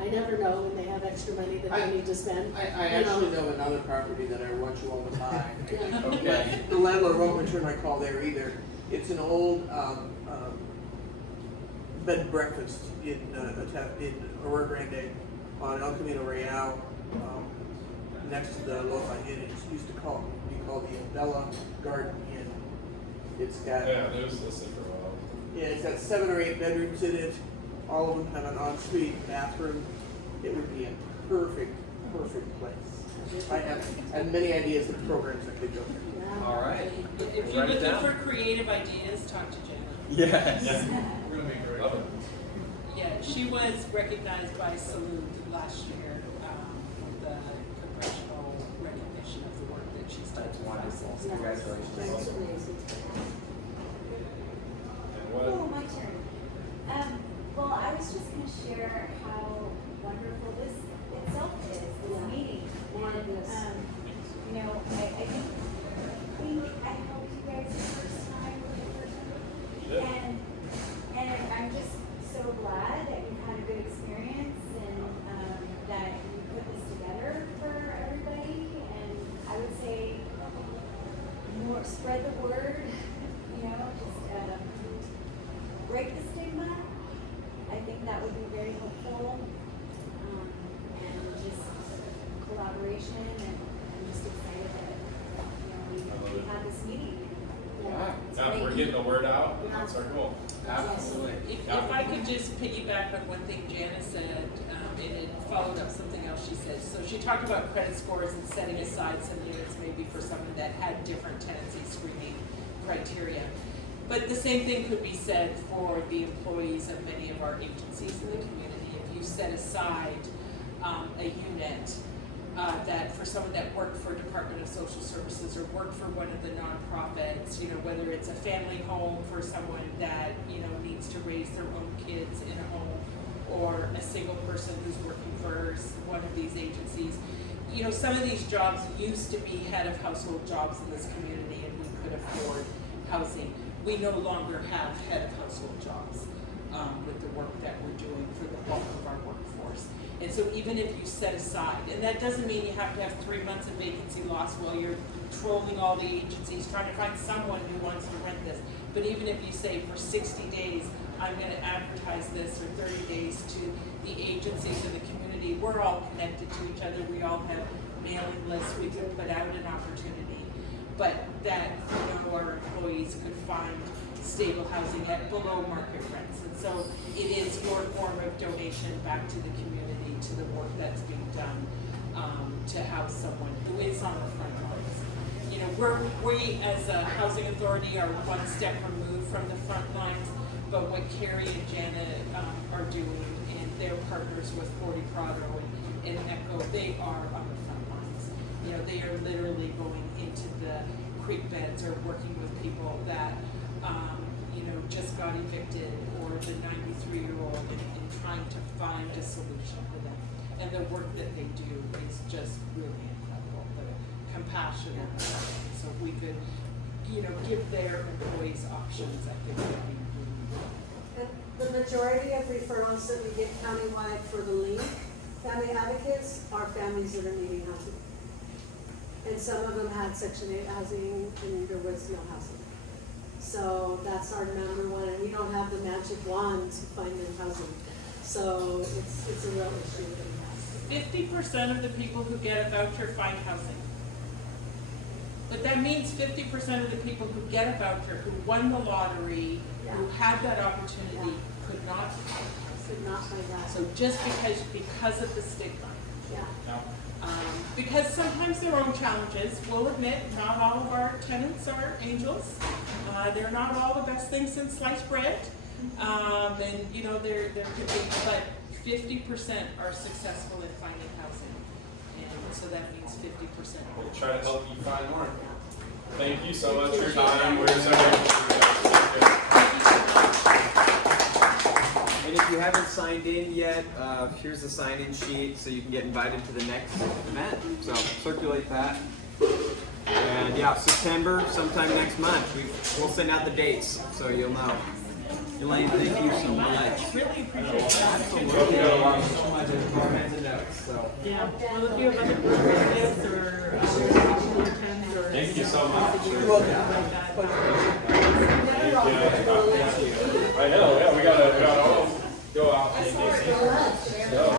I never know when they have extra money that they need to spend. I you know. actually know another property that I watch all the time. Yeah. Okay. The landlord won't return my call there either. It's an old bed and breakfast in Aurora Grande on El Camino Real, next to the Lofa Inn. It used to be called the Bella Garden Inn. It's got Yeah, it was listed for a while. yeah, it's got 7 or 8 bedrooms in it. All of them have an ensuite bathroom. It would be a perfect place. I have many ideas of programs that could go there. Yeah. All right. If you're Write it looking down. for creative ideas, talk to Jenna. Yes. We're gonna make Love it. it. Yeah, she was recognized by Salute last year with the congressional recognition of the work that she's done. That's wonderful. Yeah. Congratulations. That's amazing. And Oh, what? my turn. Well, I was just gonna share how wonderful this itself is, this meeting. Marvelous. You know, I think I helped you guys the first time with the first Yeah. one. And I'm just so glad that you've had a good experience and, that you put this together for everybody. And I would say more, spread the word, you know, just, break the stigma. I think that would be very helpful. And just collaboration, and I'm just excited that, you know, we had this meeting. Yeah. It's Yeah, great. we're getting the word out. That's our goal. Absolutely. If I could just piggyback on one thing Jana said, and it followed up something else she said. So she talked about credit scores and setting aside some units maybe for someone that had different tenancy screening criteria. But the same thing could be said for the employees of many of our agencies in the community. If you set aside a unit that for someone that worked for Department of Social Services or worked for one of the nonprofits, you know, whether it's a family home for someone that, you know, needs to raise their own kids in a home, or a single person who's working for one of these agencies. You know, some of these jobs used to be head of household jobs in this community, and we could afford housing. We no longer have head of household jobs with the work that we're doing for the bulk of our workforce. And so even if you set aside, and that doesn't mean you have to have 3 months of vacancy loss while you're trolling all the agencies trying to find someone who wants to rent this. But even if you say for 60 days, I'm gonna advertise this, or 30 days to the agencies in the community, we're all connected to each other, we all have mailing lists, we can put out an opportunity. But that, you know, our employees could find stable housing at below market rents. And so it is your form of donation back to the community, to the work that's being done to house someone who is on the front lines. You know, we as a housing authority are one step removed from the front lines, but what Carrie and Janet are doing, and their partners with 40 Prado and ECHO, they are on the front lines. You know, they are literally going into the creek beds or working with people that, you know, just got evicted, or the 93-year-old, and trying to find a solution for them. And the work that they do is just really incredible, the compassion and the love. So if we could, you know, give their employees options, I think would be really good. And the majority of referrals that we get countywide for the League Family Advocates are families that are needing housing. And some of them had Section 8 housing, and there was no housing. So that's our number one, and we don't have the magic wand to find them housing. So it's a real issue that we have. 50% of the people who get a voucher find housing. But that means 50% of the people who get a voucher, who won the lottery, who had that opportunity, could not find housing. Could not find that. So just because of the stigma. Yeah. Because sometimes there are own challenges. We'll admit, not all of our tenants are angels. They're not all the best things since sliced bread. And you know, there could be, but 50% are successful in finding housing. And so that means 50%. We'll try to help you find more. Thank you so much Thank for you. your time. We're so grateful for you guys. And if you haven't signed in yet, here's the sign-in sheet so you can get invited to the next event. So circulate that. And yeah, September, sometime next month, we'll send out the dates so you'll know. Elaine, thank you so much. Really appreciate that. Absolutely. So much all kinds of notes. So. Yeah, well, if you have other programs or attend or. Thank you so much. You're welcome. I know, yeah, we gotta all go out.